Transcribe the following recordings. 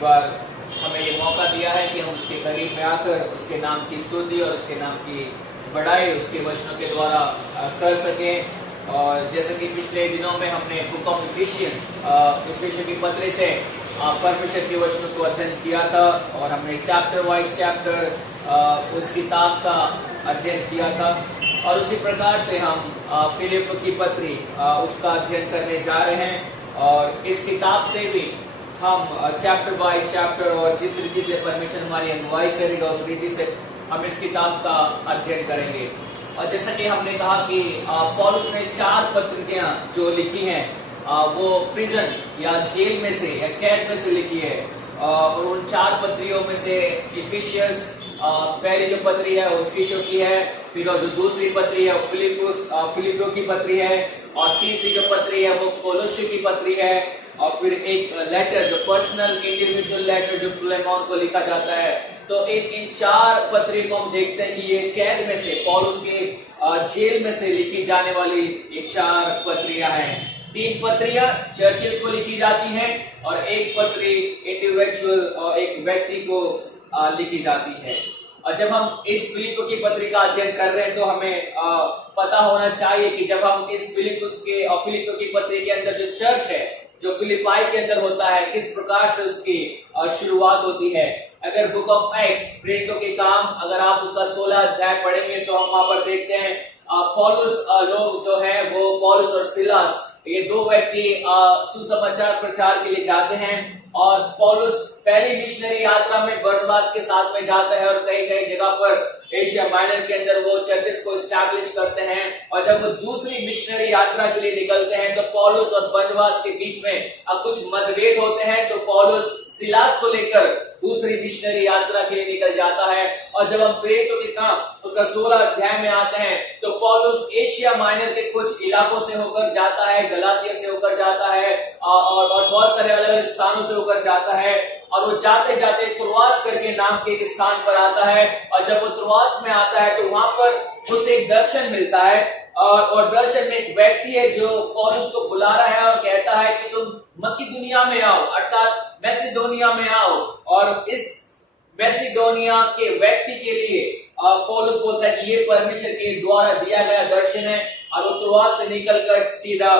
एक बार हमें ये मौका दिया है कि हम उसके करीब में आकर उसके नाम की स्तुति और उसके नाम की बड़ाई उसके वचनों के द्वारा कर सकें। और जैसे कि पिछले दिनों में हमने बुक ऑफ इफिशियंस की पत्री से परमेश्वर के वचनों को अध्ययन किया था और हमने चैप्टर वाइज चैप्टर उस किताब का अध्ययन किया था। और उसी प्रकार से हम फिलिप की पत्री उसका अध्ययन करने जा रहे हैं और इस किताब से भी हम चैप्टर वाइज चैप्टर और जिस रीति से परमेश्वर हमारी अगुवाई करेगा उस रीति से हम इस किताब का अध्ययन करेंगे। और जैसा कि हमने कहा कि पौलुस ने 4 पत्रिकाएं जो लिखी हैं वो प्रिजन या जेल में से या कैद में से लिखी है। और उन 4 पत्रियों में से इफिशियंस पहली जो पत्री है वो इफिसियों की है, फिर जो दूसरी पत्री है फिलिपियों की पत्री है, और तीसरी जो पत्री है वो कोलोसी की पत्री है, और फिर एक लेटर जो पर्सनल इंडिविजुअल लेटर जो फिलेमोन को लिखा जाता है। तो इन 4 पत्रियों को हम देखते हैं कि ये कैद में से पौलुस के जेल में से लिखी जाने वाली ये 4 पत्रियां हैं। 3 पत्रियां चर्चेस को लिखी जाती हैं और एक पत्री इंडिविजुअल और एक व्यक्ति को लिखी जाती है। और जब हम इस फिलिपियों की पत्री का अध्ययन कर रहे हैं तो हमें पता होना चाहिए कि जब हम इस फिलिपियों की पत्री के अंदर जो चर्च है जो फिलिपाई के अंदर होता है किस प्रकार से उसकी शुरुआत होती है। अगर बुक ऑफ एक्ट्स प्रेरितों के काम अगर आप उसका 16 अध्याय पढ़ेंगे तो हम वहां पर देखते हैं पौलुस लोग जो है वो पौलुस और सिलास ये 2 व्यक्ति सुसमाचार प्रचार के लिए जाते हैं। और पौलुस पहली मिशनरी यात्रा में बरनबास के साथ में जाता है और कई कई जगह पर एशिया माइनर के अंदर वो चर्चेस को एस्टैब्लिश करते हैं। और जब वो दूसरी मिशनरी यात्रा के लिए निकलते हैं तो पौलुस और बरनबास के बीच में कुछ मतभेद होते हैं। तो पौलुस सिलास को लेकर दूसरी मिशनरी यात्रा के लिए निकल जाता है। और जब हम प्रेरितों के काम उसका 16 अध्याय में आते हैं तो पौलुस एशिया माइनर के कुछ इलाकों से होकर जाता है, गलातिया से होकर जाता है और बहुत सारे अलग अलग स्थानों से होकर जाता है। और वो जाते जाते त्रोआस करके नाम के एक स्थान पर आता है। और जब वो त्रोआस में आता है तो वहां पर उसे एक दर्शन मिलता है और दर्शन में एक व्यक्ति है जो पौलुस को बुला रहा है और कहता है कि तुम मकिदुनिया में आओ, अर्थात मैसिडोनिया में आओ। और इस मैसिडोनिया के व्यक्ति के लिए पौलुस बोलता है कि ये परमेश्वर के द्वारा दिया गया दर्शन है। और वो त्रोआस से निकलकर सीधा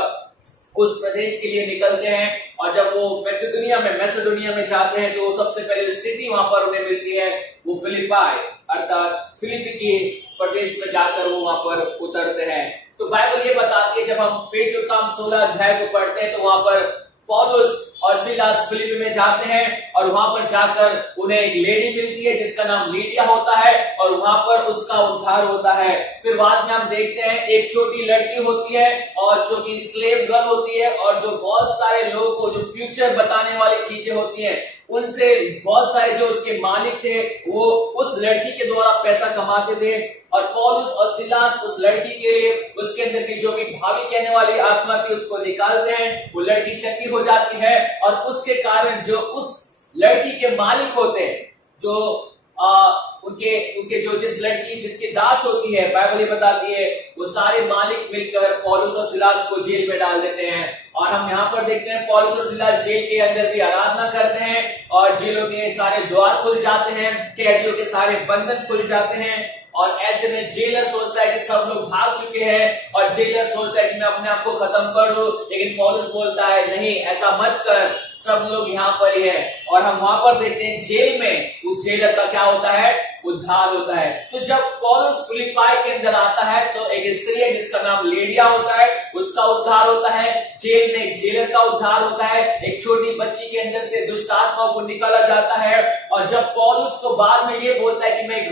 उस प्रदेश के लिए निकलते हैं। और जब वो मैसिडोनिया में जाते हैं तो सबसे पहले सिटी वहां पर उन्हें मिलती है वो फिलिपाई अर्थात फिलिपी के प्रदेश में जाकर वो वहां पर उतरते हैं। तो बाइबल ये बताती है जब हम प्रेरितों के काम 16 अध्याय को पढ़ते हैं तो वहां पर पौलुस और सिलास फिलिपी में जाते हैं और वहां पर जाकर उन्हें एक लेडी मिलती है जिसका नाम लीडिया होता है और वहां पर उसका उद्धार होता है। फिर बाद में हम देखते हैं एक छोटी लड़की होती है और जो कि स्लेव गर्ल होती है और जो बहुत सारे लोगों को जो फ्यूचर बताने वाली चीजें होती हैं उनसे बहुत सारे जो उसके मालिक थे वो उस लड़की के द्वारा पैसा कमाते थे। और पौलुस और सिलास उस लड़की के लिए उसके अंदर की जो भी भावी कहने वाली आत्मा थी उसको निकालते हैं। वो लड़की चंगी हो जाती है और उसके कारण जो उस लड़की के मालिक होते हैं जो उनके जो जिस लड़की जिसकी दास होती है बाइबल ये बताती है वो सारे मालिक मिलकर पौलुस और सिलास को जेल में डाल देते हैं। और हम यहाँ पर देखते हैं पौलुस और सिलास जेल के अंदर भी आराधना करते हैं और जेलों के सारे द्वार खुल जाते हैं, कैदियों के सारे बंधन खुल जाते हैं। और ऐसे में जेलर सोचता है कि सब लोग भाग चुके हैं और जेलर सोचता है कि मैं अपने आप को खत्म कर दूं, लेकिन पौलुस बोलता है नहीं ऐसा मत कर, सब लोग यहाँ पर ही है। और हम वहां पर देखते हैं जेल में उस जेलर का क्या होता है, उद्धार होता है। तो जब पौलुस फिलिपाई के अंदर आता है तो एक स्त्री है जिसका नाम लीडिया होता है, उसका उद्धार होता है। जेल में एक जेलर का उद्धार होता है, एक छोटी बच्ची के अंदर से दुष्ट आत्माओं को निकाला जाता है। और जब पौलुस को बाद में ये बोलता है कि मैं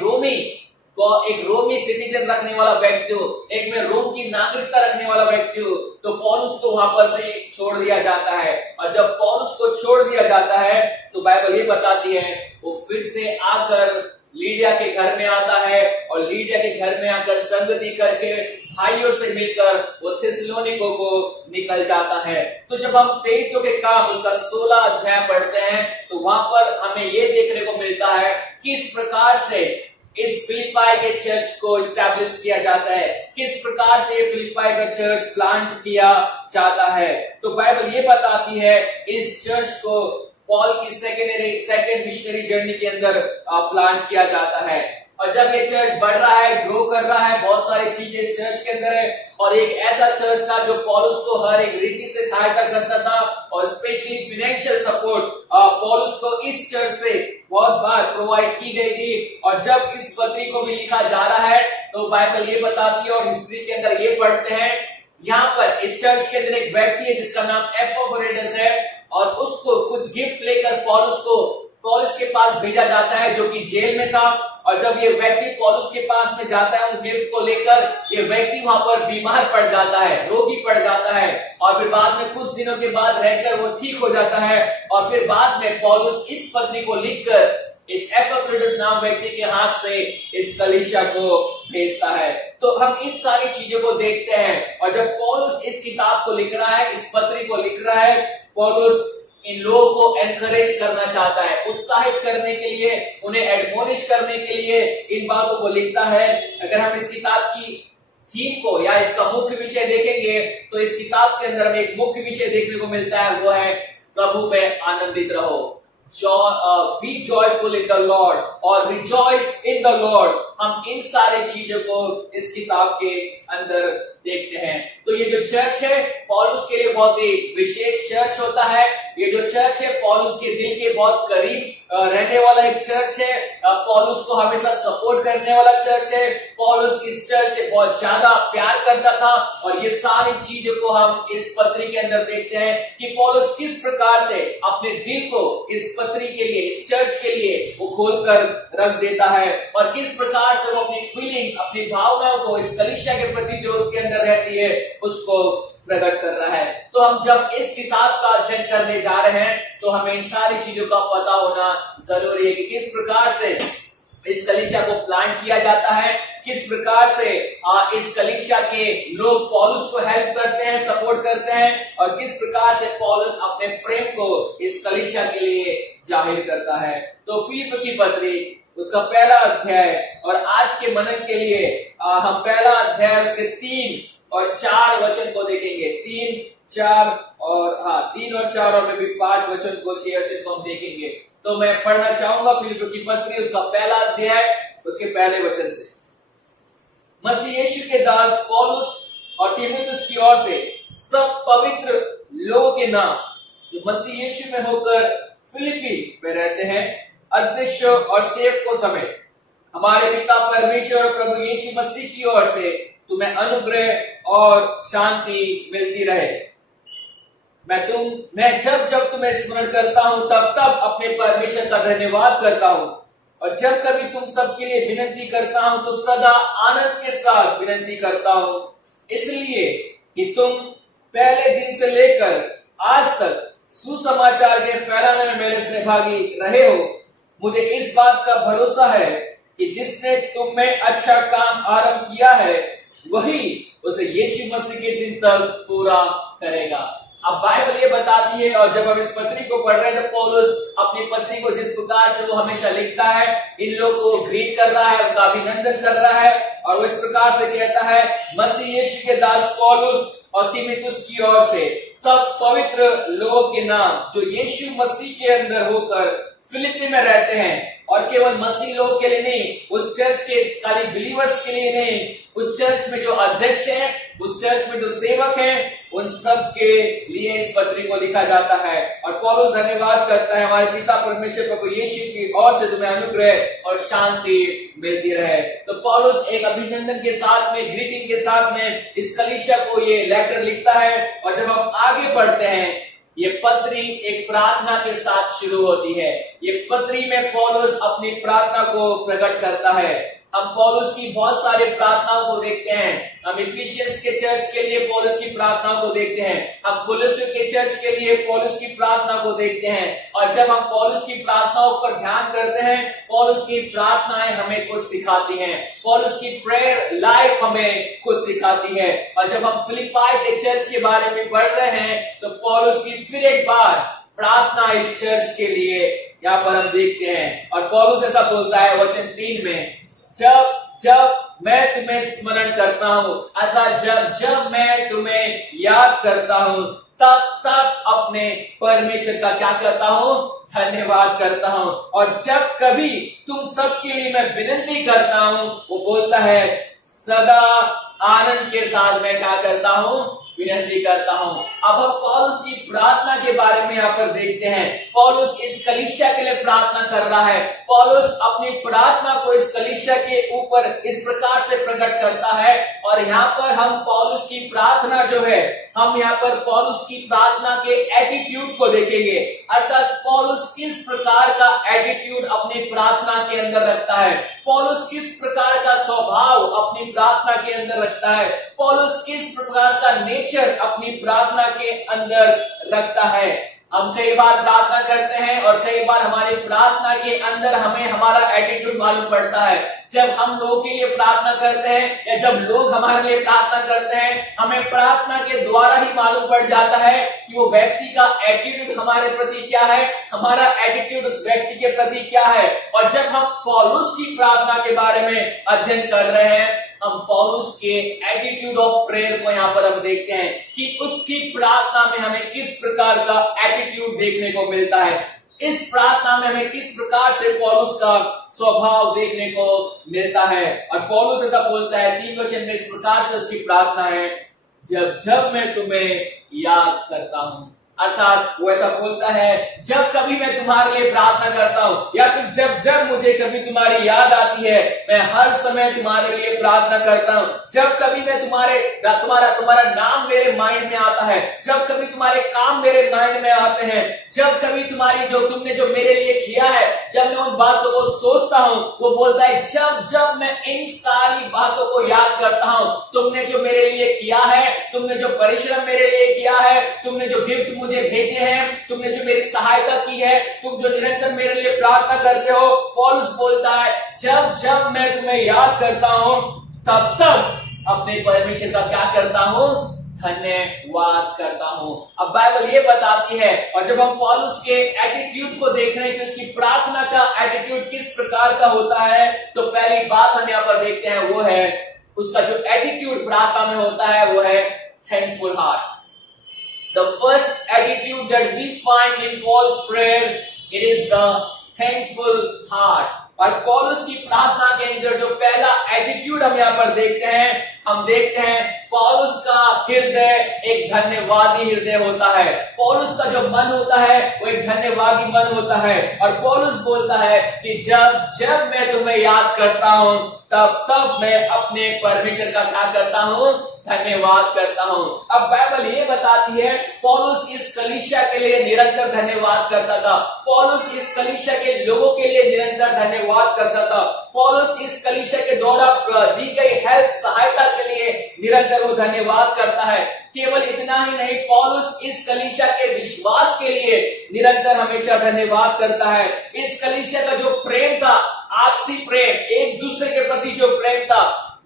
एक रोमी सिटीजन रखने वाला व्यक्ति हो, एक में रोम की नागरिकता रखने वाला व्यक्ति हो, तो पौलुस को वहां पर से छोड़ दिया जाता है। और जब पौलुस को छोड़ दिया जाता है तो बाइबल ये बताती है वो फिर से आकर लीडिया के घर में आता है और लीडिया के घर में आकर संगति करके भाइयों से मिलकर वो थिस्सलुनीको को निकल जाता है। तो जब हम प्रेरितों के काम उसका 16 अध्याय पढ़ते हैं तो वहां पर हमें ये देखने को मिलता है कि किस प्रकार से इस फिलिपाई के चर्च को एस्टैब्लिश किया जाता है, किस प्रकार से फिलिपाई का चर्च प्लांट किया जाता है। तो बाइबल ये बताती है इस चर्च को पॉल की सेकेंड मिशनरी जर्नी के अंदर प्लान किया जाता है। और जब ये चर्च बढ़ रहा है, ग्रो कर रहा है, बहुत सारी चीजें इस चर्च के अंदर है, और एक ऐसा चर्च था जो पौलुस को हर एक रीति से सहायता करता था, और स्पेशली फाइनेंशियल सपोर्ट पौलुस को इस चर्च से बहुत बार प्रोवाइड की गई थी। और जब इस पत्री को भी लिखा जा रहा है तो बाइबल ये बताती है और हिस्ट्री के अंदर ये पढ़ते हैं, यहाँ पर इस चर्च के अंदर एक व्यक्ति है जिसका नाम एपिफ्राइटस है, और उसको कुछ गिफ्ट लेकर पौलुस के पास भेजा जाता है जो कि जेल में था। और जब ये व्यक्ति पौलुस के पास में जाता है उन गिफ्ट को लेकर, ये व्यक्ति वहां पर बीमार पड़ जाता है, रोगी पड़ जाता है, और फिर बाद में कुछ दिनों के बाद रहकर वो ठीक हो जाता है। और फिर बाद में पौलुस इस पत्री को लिखकर इस एपिफ्राइटस नाम व्यक्ति के हाथ से इस कलीसिया को भेजता है। तो हम इन सारी चीजों को देखते हैं, और जब पौलुस इस किताब को लिख रहा है, इस पत्री को लिख रहा है, पौलुस इन लोगों को एनकरेज करना चाहता है, उत्साहित करने के लिए, उन्हें एडमोनिश करने के लिए इन बातों को लिखता है। अगर हम इस किताब की थीम को या इसका मुख्य विषय देखेंगे तो इस किताब के अंदर हमें एक मुख्य विषय देखने को मिलता है, वो है प्रभु में आनंदित रहो। Be joyful in the Lord और रिजॉइस इन द लॉर्ड। हम इन सारी चीजों को इस किताब के अंदर देखते हैं। तो ये जो चर्च है पौलुस के लिए बहुत ही विशेष चर्च होता है। ये जो चर्च है पौलुस के दिल के बहुत करीब रहने वाला एक चर्च है। पौलुस को हमेशा सपोर्ट करने वाला चर्च है। पौलुस इस चर्च से बहुत ज्यादा प्यार करता था, और ये सारी चीजों को हम इस पत्री के अंदर देखते हैं कि पौलुस किस प्रकार से अपने दिल को इस पत्री के लिए, इस चर्च के लिए वो खोलकर रख देता है, और किस प्रकार से वो अपनी फीलिंग्स, अपनी भावनाओं को इस कलीसिया के प्रति जो उसके अंदर रहती है उसको प्रकट कर रहा है। तो हम जब इस किताब का अध्ययन करने जा रहे हैं तो हमें इन सारी चीजों का पता होना जरूरी है कि किस प्रकार से इस कलीसिया को प्लान किया जाता है, किस प्रकार से इस कलीसिया के लोग पौलुस को हेल्प करते हैं, सपोर्ट करते हैं, और किस प्रकार से पौलुस अपने प्रेम को इस कलीसिया के लिए जाहिर करता है। तो फिलिप्पी की पत्री उसका पहला अध्याय, और आज के मनन के लिए हम पहला अध्याय उसके 3 और 4 वचन को देखेंगे। 3, 4 और में भी 5 वचन को, 6 वचन को हम देखेंगे। तो मैं पढ़ना चाहूंगा फिलिप्पी की पत्री उसका पहला अध्याय उसके पहले वचन से। मसीह यीशु के दास पौलुस और तीमुथियुस की ओर से सब पवित्र लोगों के नाम जो मसीह यीशु में होकर फिलिप्पी में रहते हैं, अध्यक्ष और सेवकों समेत हमारे पिता परमेश्वर और प्रभु यीशु मसीह की ओर से तुम्हें अनुग्रह और शांति मिलती रहे। मैं जब तुम्हें स्मरण करता हूं तब तब अपने परमेश्वर का धन्यवाद करता हूं, और जब कभी तुम सबके लिए विनती करता हूं तो सदा आनंद के साथ विनती करता हूं, इसलिए कि तुम पहले दिन से लेकर आज तक सुसमाचार के फैलाने में मेरे सहभागी रहे हो। मुझे इस बात का भरोसा है कि जिसने तुम में अच्छा काम आरंभ किया है वही उसे यीशु मसीह के दिन तक पूरा करेगा। अब बाइबल ये बताती है, और जब हम इस पत्री को पढ़ रहे हैं तो पौलुस अपनी पत्री को जिस प्रकार से वो हमेशा लिखता है, इन लोगों को ग्रीट कर रहा है, उनका अभिनंदन कर रहा है, और वो इस प्रकार से कहता है, मसीह यीशु के दास पौलुस और तीमुथियुस की ओर से सब पवित्र लोगों के नाम जो यीशु मसीह के अंदर होकर फिलिप्पी में रहते हैं, और केवल मसीह लोगों के लिए नहीं, उस चर्च के खाली बिलीवर्स के लिए नहीं, उस चर्च में जो अध्यक्ष हैं, उस चर्च में जो सेवक हैं, उन सब के लिए इस पत्री को लिखा जाता है। और पौलुस धन्यवाद करता है, हमारे पिता परमेश्वर प्रभु यीशु की ओर से तुम्हें अनुग्रह और शांति मिलती रहे। तो पौलुस एक अभिनंदन के साथ में, ग्रीटिंग के साथ में इस कलीसिया को ये लेटर लिखता है। और जब हम आगे बढ़ते हैं, ये पत्री एक प्रार्थना के साथ शुरू होती है। ये पत्री में पौलुस अपनी प्रार्थना को प्रकट करता है। हम पौलुस की बहुत सारी प्रार्थनाओं को देखते हैं। हम इफिशियंस के चर्च के लिए पौलुस की प्रार्थनाओं को देखते हैं, हम कोलोस्से के चर्च के लिए पौलुस की प्रार्थना को देखते हैं। और जब हम पौलुस की प्रार्थनाओं पर ध्यान करते हैं, पौलुस की प्रार्थनाएं हमें कुछ सिखाती हैं, पौलुस की प्रेयर लाइफ हमें कुछ सिखाती है। और जब हम फिलिप्पी के चर्च के बारे में पढ़ रहे हैं तो पौलुस की फिर एक बार प्रार्थना इस चर्च के लिए यहाँ पर हम देखते हैं। और पौलुस ऐसा बोलता है वचन 3 में, जब मैं तुम्हें स्मरण करता हूं, अतः जब मैं तुम्हें याद करता हूं तब अपने परमेश्वर का क्या करता हूं, धन्यवाद करता हूं। और जब कभी तुम सबके लिए मैं विनती करता हूं, वो बोलता है सदा आनंद के साथ मैं क्या करता हूं, विनती करता हूं। अब हम पौलुस की प्रार्थना के बारे में यहाँ पर देखते हैं। पौलुस इस कलीसिया के लिए प्रार्थना कर रहा है। पौलुस अपनी प्रार्थना को इस कलीसिया के ऊपर इस प्रकार से प्रकट करता है। और यहाँ पर हम पौलुस की प्रार्थना जो है, हम यहाँ पर पौलुस की प्रार्थना के एटीट्यूड को देखेंगे। अर्थात पौलुस किस प्रकार का एटीट्यूड अपनी प्रार्थना के अंदर रखता है, पौलुस किस प्रकार का स्वभाव अपनी प्रार्थना के अंदर रखता है, पौलुस किस प्रकार का नेचर अपनी प्रार्थना के अंदर रखता है। हम कई बार प्रार्थना करते हैं और कई बार हमारी प्रार्थना के अंदर हमें हमारा एटीट्यूड मालूम पड़ता है। जब हम लोगों के लिए प्रार्थना करते हैं या जब लोग हमारे लिए प्रार्थना करते हैं, हमें प्रार्थना के द्वारा ही मालूम पड़ जाता है कि वो व्यक्ति का एटीट्यूड हमारे प्रति क्या है, हमारा एटीट्यूड उस व्यक्ति के प्रति क्या है। और जब हम पौलुस की प्रार्थना के बारे में अध्ययन कर रहे हैं, हम पौलुस के एटीट्यूड ऑफ प्रेयर को यहाँ पर हम देखते हैं कि उसकी प्रार्थना में हमें किस प्रकार का एटीट्यूड देखने को मिलता है, इस प्रार्थना में हमें किस प्रकार से पौलुस का स्वभाव देखने को मिलता है। और पौलुस ऐसा बोलता है 3 वचन में, इस प्रकार से उसकी प्रार्थना है, जब जब मैं तुम्हें याद करता हूं। अर्थात वो ऐसा बोलता है, जब कभी मैं तुम्हारे लिए प्रार्थना करता हूं या फिर जब जब मुझे कभी तुम्हारी याद आती है, मैं हर समय तुम्हारे लिए प्रार्थना करता हूं। जब कभी मैं तुम्हारा नाम मेरे माइंड में आता है, जब कभी तुम्हारे काम मेरे माइंड में आते हैं, जब कभी तुमने जो मेरे लिए किया है, जब मैं उन बातों को सोचता हूं, वो बोलता है जब जब मैं इन सारी बातों को याद करता हूं, तुमने जो मेरे लिए किया है, तुमने जो परिश्रम मेरे लिए किया है, तुमने जो गिफ्ट मुझे भेजे हैं, तुमने जो मेरी सहायता की है, तुम जो निरंतर मेरे लिए प्रार्थना करते हो। पौलुस बोलता है जब जब मैं तुम्हें याद करता हूं, तब तब अपने परमेश्वर का क्या करता हूं, धन्यवाद करता हूं। अब बाइबल ये बताती है, और जब हम पौलुस के एटीट्यूड को देख रहे हैं कि उसकी प्रार्थना का एटीट्यूड किस प्रकार का होता है, तो पहली बात हम यहाँ पर देखते हैं वो है उसका जो एटीट्यूड प्रार्थना में होता है वो है thankful heart. The first attitude that we find in Paul's prayer, it is the thankful heart. और पौलुस की प्रार्थना के अंदर जो पहला एटीट्यूड हम यहाँ पर देखते हैं, हम देखते हैं पौलुस का हृदय एक धन्यवादी हृदय होता है। पौलुस का जो मन होता है वो एक धन्यवादी मन होता है। और पौलुस बोलता है कि जब जब मैं तुम्हें याद करता हूं, तब तब मैं अपने परमेश्वर का क्या करता हूं, धन्यवाद करता हूं। अब बाइबल ये बताती है पौलुस इस कलीसिया के लिए निरंतर धन्यवाद करता था। पौलुस इस कलीसिया के लोगों के लिए निरंतर धन्यवाद करता था। पौलुस इस कलीसिया के द्वारा दी गई हेल्प, सहायता के लिए निरंतर वो धन्यवाद करता है। केवल इतना ही नहीं, पौलुस इस कलीसिया के विश्वास के लिए निरंतर हमेशा धन्यवाद करता है। इस कलीसिया का जो प्रेम था, आपसी प्रेम, एक दूसरे के प्रति जो प्रेम था,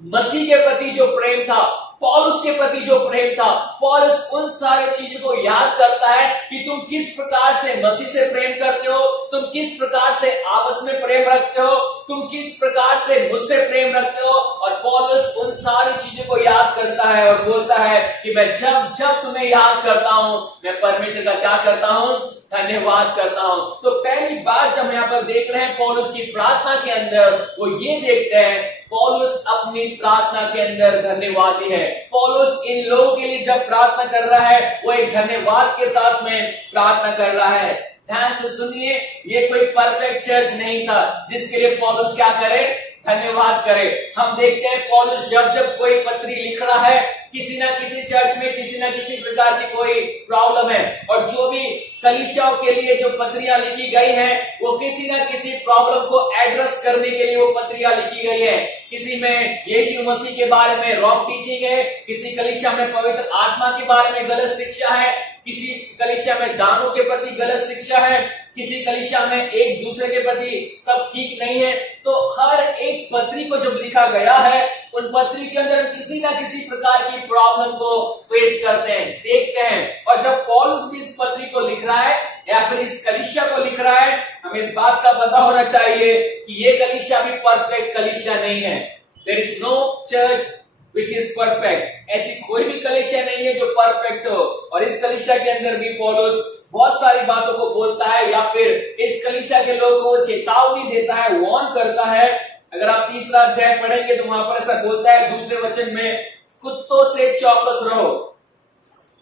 मसीह के प्रति जो प्रेम था, पौलुस के प्रति जो प्रेम था, पौलुस उन सारी चीजों को याद करता है कि तुम किस प्रकार से मसीह से प्रेम करते हो, तुम किस प्रकार से आपस में प्रेम रखते हो, तुम किस प्रकार से मुझसे प्रेम रखते हो। और पौलुस उन सारी चीजों को याद करता है और बोलता है कि मैं जब जब तुम्हें याद करता हूं, मैं परमेश्वर का क्या करता हूं, धन्यवाद करता हूं। तो पहली बात जब हम यहाँ पर देख रहे हैं पौलुस की प्रार्थना के अंदर, वो ये देखते हैं पौलुस अपनी प्रार्थना के अंदर धन्यवादी है। पौलुस इन लोगों के लिए जब प्रार्थना कर रहा है, वो एक धन्यवाद के साथ में प्रार्थना कर रहा है। ध्यान से सुनिए, ये कोई परफेक्ट चर्च नहीं था जिसके लिए पौलुस क्या करे, धन्यवाद करे। हम देखते हैं पौलुस जब जब कोई पत्री लिख रहा है, किसी ना किसी चर्च में किसी ना किसी प्रकार की कोई प्रॉब्लम है, और जो भी कलीसियाओं के लिए जो पत्रियां लिखी गई हैं, वो किसी ना किसी प्रॉब्लम को एड्रेस करने के लिए वो पत्रियां लिखी गई है। किसी में यीशु मसीह के बारे में रॉन्ग टीचिंग है, किसी कलीसिया में पवित्र आत्मा के बारे में गलत शिक्षा है, किसी कलीसिया में दानों के प्रति गलत शिक्षा है, किसी कलीसिया में एक दूसरे के प्रति सब ठीक नहीं है। तो हर एक पत्री को जब लिखा गया है, उन पत्री के अंदर किसी ना किसी प्रकार की प्रॉब्लम को फेस करते हैं, देखते हैं। और जब पौलुस भी इस पत्री को लिख रहा है या फिर इस कलीसिया को लिख रहा है, हमें इस बात का पता होना चाहिए कि ये कलीसिया भी परफेक्ट कलीसिया नहीं है। There is no church which is perfect। ऐसी कोई भी कलीसिया नहीं है जो परफेक्ट हो। और इस कलीसिया के अंदर भी पौलुस बहुत सारी बातों को बोलता है, या फिर इस कलीसिया के लोगों को चेतावनी देता है, वार्न करता है। अगर आप 3रा अध्याय पढ़ेंगे तो वहां पर ऐसा बोलता है 2 वचन में, कुत्तों से चौकस रहो,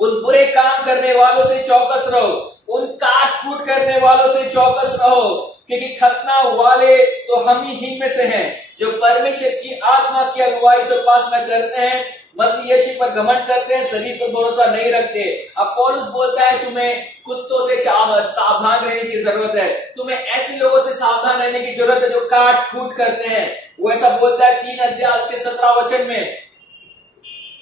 उन बुरे काम करने वालों से चौकस रहो, उन काट कूट करने वालों से चौकस रहो, क्योंकि खतना वाले तो हम ही में से हैं, जो परमेश्वर की आत्मा की अगुवाई से उपासना करते हैं, मसीह यीशु पर घमंड करते हैं, शरीर पर भरोसा नहीं रखते। अब पौलुस बोलता है तुम्हें कुत्तों से सावधान रहने की जरूरत है, तुम्हें ऐसे लोगों से सावधान रहने की जरूरत है जो काट कूट करते हैं। वो ऐसा बोलता है 3 अध्याय उसके 17 वचन में,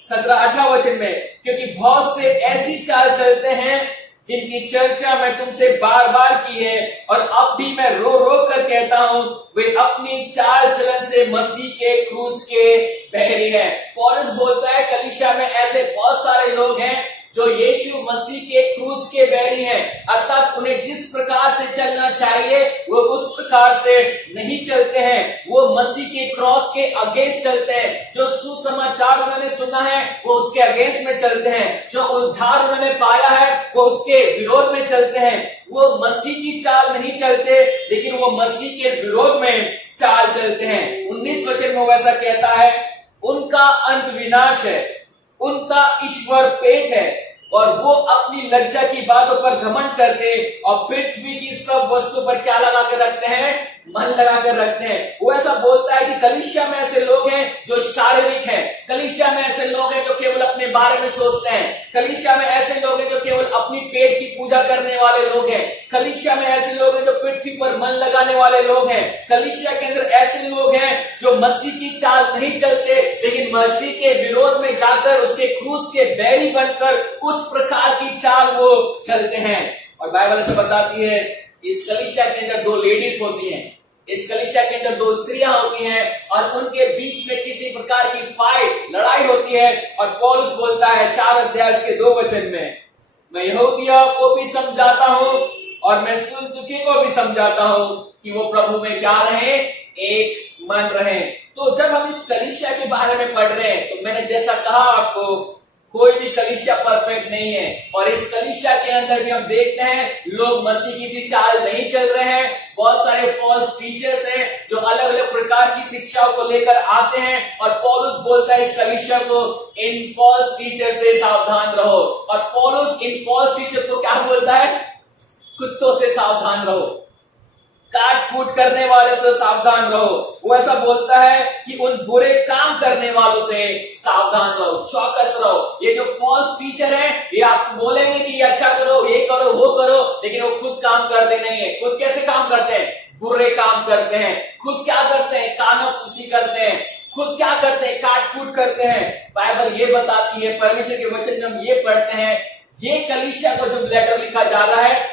17-18 वचन में, क्योंकि बहुत से ऐसी चाल चलते हैं जिनकी चर्चा मैं तुमसे बार बार की है, और अब भी मैं रो रो कर कहता हूं, वे अपनी चाल चलन से मसीह के क्रूस के बहरी है। पौलुस बोलता है कलीसिया में ऐसे बहुत सारे लोग हैं जो यीशु मसीह के क्रूस के बैरी हैं, अर्थात उन्हें जिस प्रकार से चलना चाहिए वो उस प्रकार से नहीं चलते हैं, वो मसीह के क्रॉस के अगेंस्ट चलते हैं। जो सुसमाचार उन्होंने सुना है वो उसके अगेंस्ट में चलते हैं, जो उद्धार उन्होंने पाया है वो उसके विरोध में चलते हैं। वो मसीह की चाल नहीं चलते, लेकिन वो मसीह के विरोध में चाल चलते हैं। 19 वचन में वैसा कहता है, उनका अंत विनाश है, उनका ईश्वर पेट है, और वो अपनी लज्जा की बातों पर घमंड करते और पृथ्वी की सब वस्तु पर क्या लगा कर रखते हैं, मन लगा कर रखते हैं। वो ऐसा बोलता है कि कलीसिया में ऐसे लोग हैं जो शारीरिक हैं, कलीसिया में ऐसे लोग हैं जो केवल अपने बारे में सोचते हैं, कलीसिया में ऐसे लोग हैं जो केवल अपनी पेट की पूजा करने वाले लोग हैं, कलीसिया में ऐसे लोग हैं जो पृथ्वी पर मन लगाने वाले लोग हैं, कलीसिया के अंदर ऐसे लोग हैं जो मसीह की चाल नहीं चलते, लेकिन मसीह के विरोध में जाकर उसके क्रूस के बैरी बनकर उस प्रकार की चाल वो चलते हैं। और बाइबल से बताती है इस कलीसिया के अंदर 2 लेडीज होती हैं, इस कलीसिया के अंदर 2 स्त्रियां होती हैं, और उनके बीच में किसी प्रकार की फाइट, लड़ाई होती है। और पौलुस बोलता है 4 अध्याय के 2 वचन में, मैं यहूदियों को भी समझाता हूं और मैं सुन्तुके को भी समझाता हूं कि वो प्रभु में क्या रहे, एक मन रहे। तो जब हम इस कलीसिया के बारे में पढ़ रहे हैं तो मैंने जैसा कहा आपको, कोई भी कलीसिया परफेक्ट नहीं है, और इस कलीसिया के अंदर भी हम देखते हैं लोग मसीह की सी चाल नहीं चल रहे हैं। बहुत सारे फॉल्स टीचर्स हैं जो अलग अलग प्रकार की शिक्षाओं को लेकर आते हैं, और पौलुस बोलता है इस कलीसिया को इन फॉल्स टीचर से सावधान रहो। और पौलुस इन फॉल्स टीचर को क्या बोलता है, कुत्तों से सावधान रहो, काट कूट करने वाले से सावधान रहो। वो ऐसा बोलता है कि उन बुरे काम करने वालों से सावधान रहो, चौकस रहो। ये जो फॉल्स टीचर है ये आपको बोलेंगे कि ये अच्छा करो, ये करो, वो करो, लेकिन वो खुद काम करते नहीं है। खुद कैसे काम करते हैं, बुरे काम करते हैं। खुद क्या करते हैं, कानाफूसी करते हैं। खुद क्या करते हैं, काट कूट करते हैं। बाइबल ये बताती है, परमेश्वर के वचन में हम ये पढ़ते हैं, ये कलीसिया को जो लेटर लिखा जा रहा है,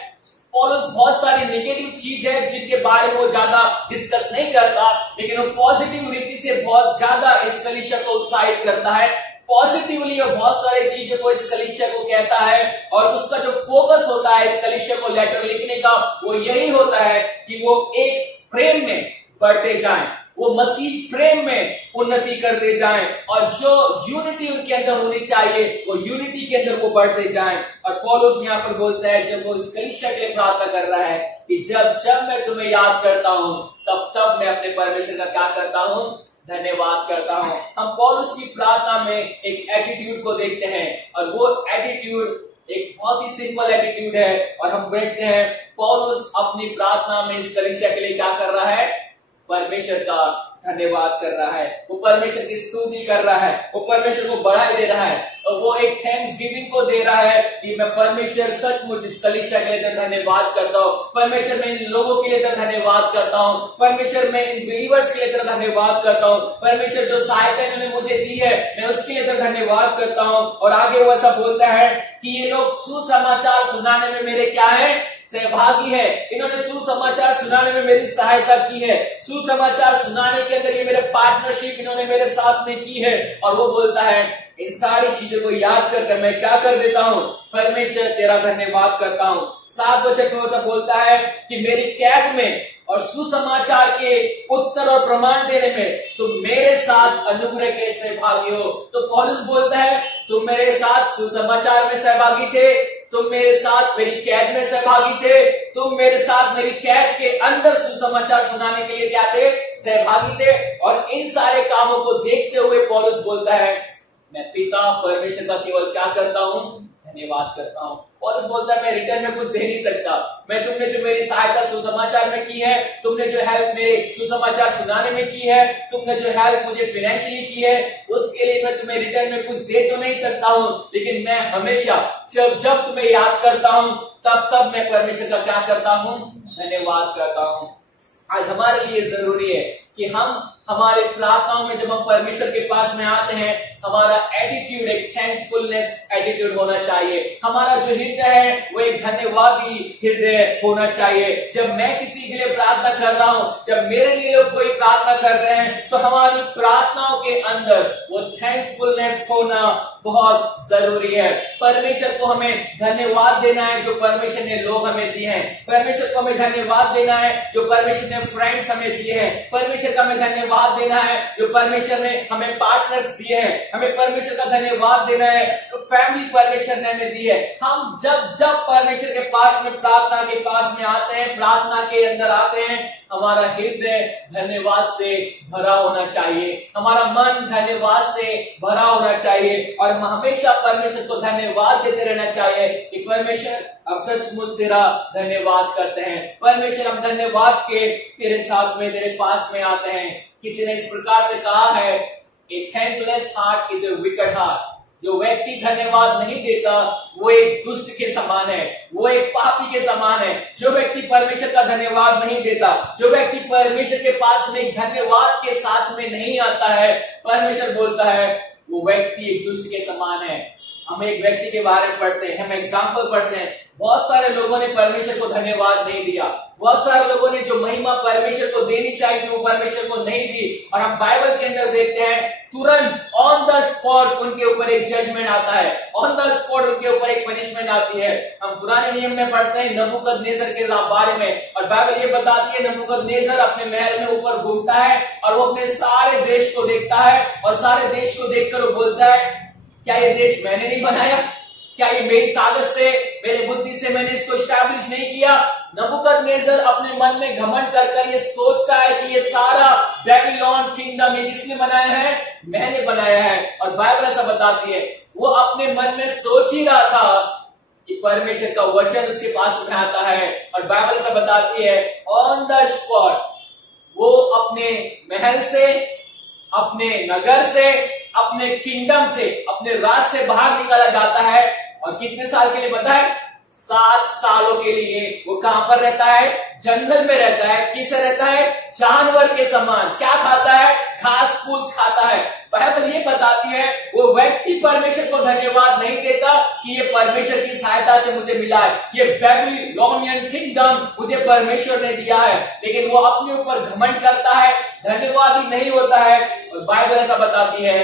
पौलुस बहुत सारी नेगेटिव चीज है जिनके बारे में वो ज्यादा डिस्कस नहीं करता, लेकिन वो पॉजिटिव रीति से बहुत ज्यादा इस कलीसिया को उत्साहित करता है। पॉजिटिवली वो बहुत सारी चीजों को इस कलीसिया को कहता है, और उसका जो फोकस होता है इस कलीसिया को लेटर लिखने का वो यही होता है कि वो एक प्रेम में बढ़ते जाएं, वो मसीह प्रेम में उन्नति करते जाएं, और जो यूनिटी उनके अंदर होनी चाहिए वो यूनिटी के अंदर वो बढ़ते जाएं। और पौलुस यहाँ पर बोलता है, जब वो इस कलीसिया के लिए प्रार्थना कर रहा है कि जब जब मैं तुम्हें याद करता हूं तब तब मैं अपने परमेश्वर का क्या करता हूं, धन्यवाद करता हूं। हम पौलुस की प्रार्थना में एक एटीट्यूड को देखते हैं, और वो एटीट्यूड एक बहुत ही सिंपल एटीट्यूड है। और हम देखते हैं पौलुस अपनी प्रार्थना में इस कलीसिया के लिए क्या कर रहा है, परमेश्वर का धन्यवाद कर रहा है, वो परमेश्वर की स्तुति कर रहा है, वो परमेश्वर को बढ़ाई दे रहा है, और वो एक थैंक्स गिविंग को दे रहा है कि मैं परमेश्वर सचमुच इस कलीसिया के लिए तो धन्यवाद करता हूँ, परमेश्वर मैं इन लोगों के लिए तो धन्यवाद करता हूँ, परमेश्वर मैं इन बिलीवर्स के लिए तो धन्यवाद करता हूँ, परमेश्वर जो सहायता इन्होंने मुझे दी है मैं उसके लिए तो धन्यवाद करता हूँ। और आगे वो ऐसा बोलता है कि ये लोग सुसमाचार सुनाने में मेरे क्या है, सहभागी है। इन्होंने सुसमाचार सुनाने में मेरी सहायता की है, सुसमाचार सुनाने के अंदर ये मेरे पार्टनरशिप इन्होंने मेरे साथ में की है। और वो बोलता है इन सारी चीजों को याद करके मैं क्या कर देता हूँ, परमेश्वर तेरा धन्यवाद करता हूँ। 7 वचन में वो सब बोलता है कि मेरी कैद में और सुसमाचार के उत्तर और प्रमाण देने में तुम मेरे साथ अनुग्रह के सहभागी हो। तो पौलुस बोलता है तुम मेरे साथ सुसमाचार में सहभागी थे, तुम मेरे साथ मेरी कैद में सहभागी थे, तुम मेरे साथ मेरी कैद के अंदर सुसमाचार सुनाने के लिए क्या थे, सहभागी थे। और इन सारे कामों को देखते हुए पौलुस बोलता है मैं पिता परमेश्वर का केवल क्या करता हूं, धन्यवाद करता हूं। पौलुस बोलता है मैं रिटर्न में कुछ दे नहीं सकता, मैं तुमने जो मेरी सहायता सुसमाचार में की है, तुमने जो हेल्प मेरे सुसमाचार सुनाने में की है, तुमने जो हेल्प मुझे फाइनेंशियली की है, उसके लिए मैं तुम्हें रिटर्न में कुछ दे तो नहीं सकता हूं, लेकिन मैं हमेशा जब जब तुम्हें याद करता हूं तब तब मैं परमेश्वर का क्या करता हूं, धन्यवाद करता हूं। आज हमारे लिए जरूरी है कि हम हमारे प्रार्थनाओं में जब हम परमेश्वर के पास में आते हैं, हमारा एटीट्यूड एक थैंकफुलनेस एटीट्यूड होना चाहिए। हमारा जो हृदय है वो एक धन्यवादी हृदय होना चाहिए। जब मैं किसी के लिए प्रार्थना कर रहा हूं, जब मेरे लिए लोग कोई प्रार्थना कर रहे हैं, तो हमारी प्रार्थनाओं के अंदर वो थैंकफुलनेस होना बहुत जरूरी है। परमेश्वर को हमें धन्यवाद देना है जो परमेश्वर ने लोग हमें दिए हैं। परमेश्वर को हमें धन्यवाद देना है जो परमेश्वर ने फ्रेंड्स हमें दिए हैं। परमेश्वर का हमें धन्यवाद देना है जो परमेश्वर ने हमें पार्टनर्स दिए हैं। हमें परमेश्वर का धन्यवाद देना है जो फैमिली परमेश्वर ने हमें दी है। हम जब जब परमेश्वर के पास में प्रार्थना के पास में आते हैं, प्रार्थना के अंदर आते हैं, हमारा हृदय धन्यवाद से भरा होना चाहिए, हमारा मन धन्यवाद से भरा होना चाहिए और हम हमेशा परमेश्वर को धन्यवाद देते रहना चाहिए कि परमेश्वर अब सचमुच तेरा धन्यवाद करते हैं। परमेश्वर हम धन्यवाद के तेरे साथ में तेरे पास में आते हैं। किसी ने इस प्रकार से कहा है a thankless heart is a wicked heart. जो व्यक्ति धन्यवाद नहीं देता वो एक दुष्ट के समान है, वो एक पापी के समान है। जो व्यक्ति परमेश्वर का धन्यवाद नहीं देता, जो व्यक्ति परमेश्वर के पास में धन्यवाद के साथ में नहीं आता है, परमेश्वर बोलता है वो व्यक्ति एक दुष्ट के समान है। हम एक व्यक्ति के बारे में पढ़ते हैं, हम एग्जाम्पल पढ़ते हैं, बहुत सारे लोगों ने परमेश्वर को धन्यवाद नहीं दिया, बहुत सारे लोगों ने जो महिमा परमेश्वर को देनी चाहिए वो परमेश्वर को नहीं दी। और हम बाइबल के अंदर देखते हैं तुरंत ऑन द स्पॉट उनके ऊपर एक जजमेंट आता है, ऑन द स्पॉट उनके ऊपर एक पनिशमेंट आती है। हम पुराने नियम में पढ़ते हैं नबूकदनेस्सर के बारे में, और बाइबल ये बताती है नबूकदनेस्सर अपने महल में ऊपर घूमता है और वो अपने सारे देश को देखता है और सारे देश को देखकर वो बोलता है क्या ये देश मैंने नहीं बनाया, क्या ये मेरी ताकत से, मेरी बुद्धि से मैंने इसको स्टैब्लिश नहीं किया। नबूकदनेस्सर अपने मन में घमंड कर ये सोचता है कि ये सारा बेबीलोन किंगडम ये किसने बनाया है, मैंने बनाया है। और बाइबल ऐसा बताती है वो अपने मन में सोच ही रहा था कि परमेश्वर का वचन उसके पास में आता है, और बाइबल ऐसा बताती है ऑन द स्पॉट वो अपने महल से, अपने नगर से, अपने किंगडम से, अपने राज से बाहर निकाला जाता है। और कितने साल के लिए पता है? 7 सालों के लिए। वो कहां पर रहता है? जंगल में रहता है। किसे रहता है? जानवर के समान। क्या खाता है? घास फूस खाता है। बाइबल ये बताती है वो व्यक्ति परमेश्वर को धन्यवाद नहीं देता कि ये परमेश्वर की सहायता से मुझे मिला है, ये बेबीलोनियन किंगडम मुझे परमेश्वर ने दिया है, लेकिन वो अपने ऊपर घमंड करता है, धन्यवाद ही नहीं होता है। और बाइबल ऐसा बताती है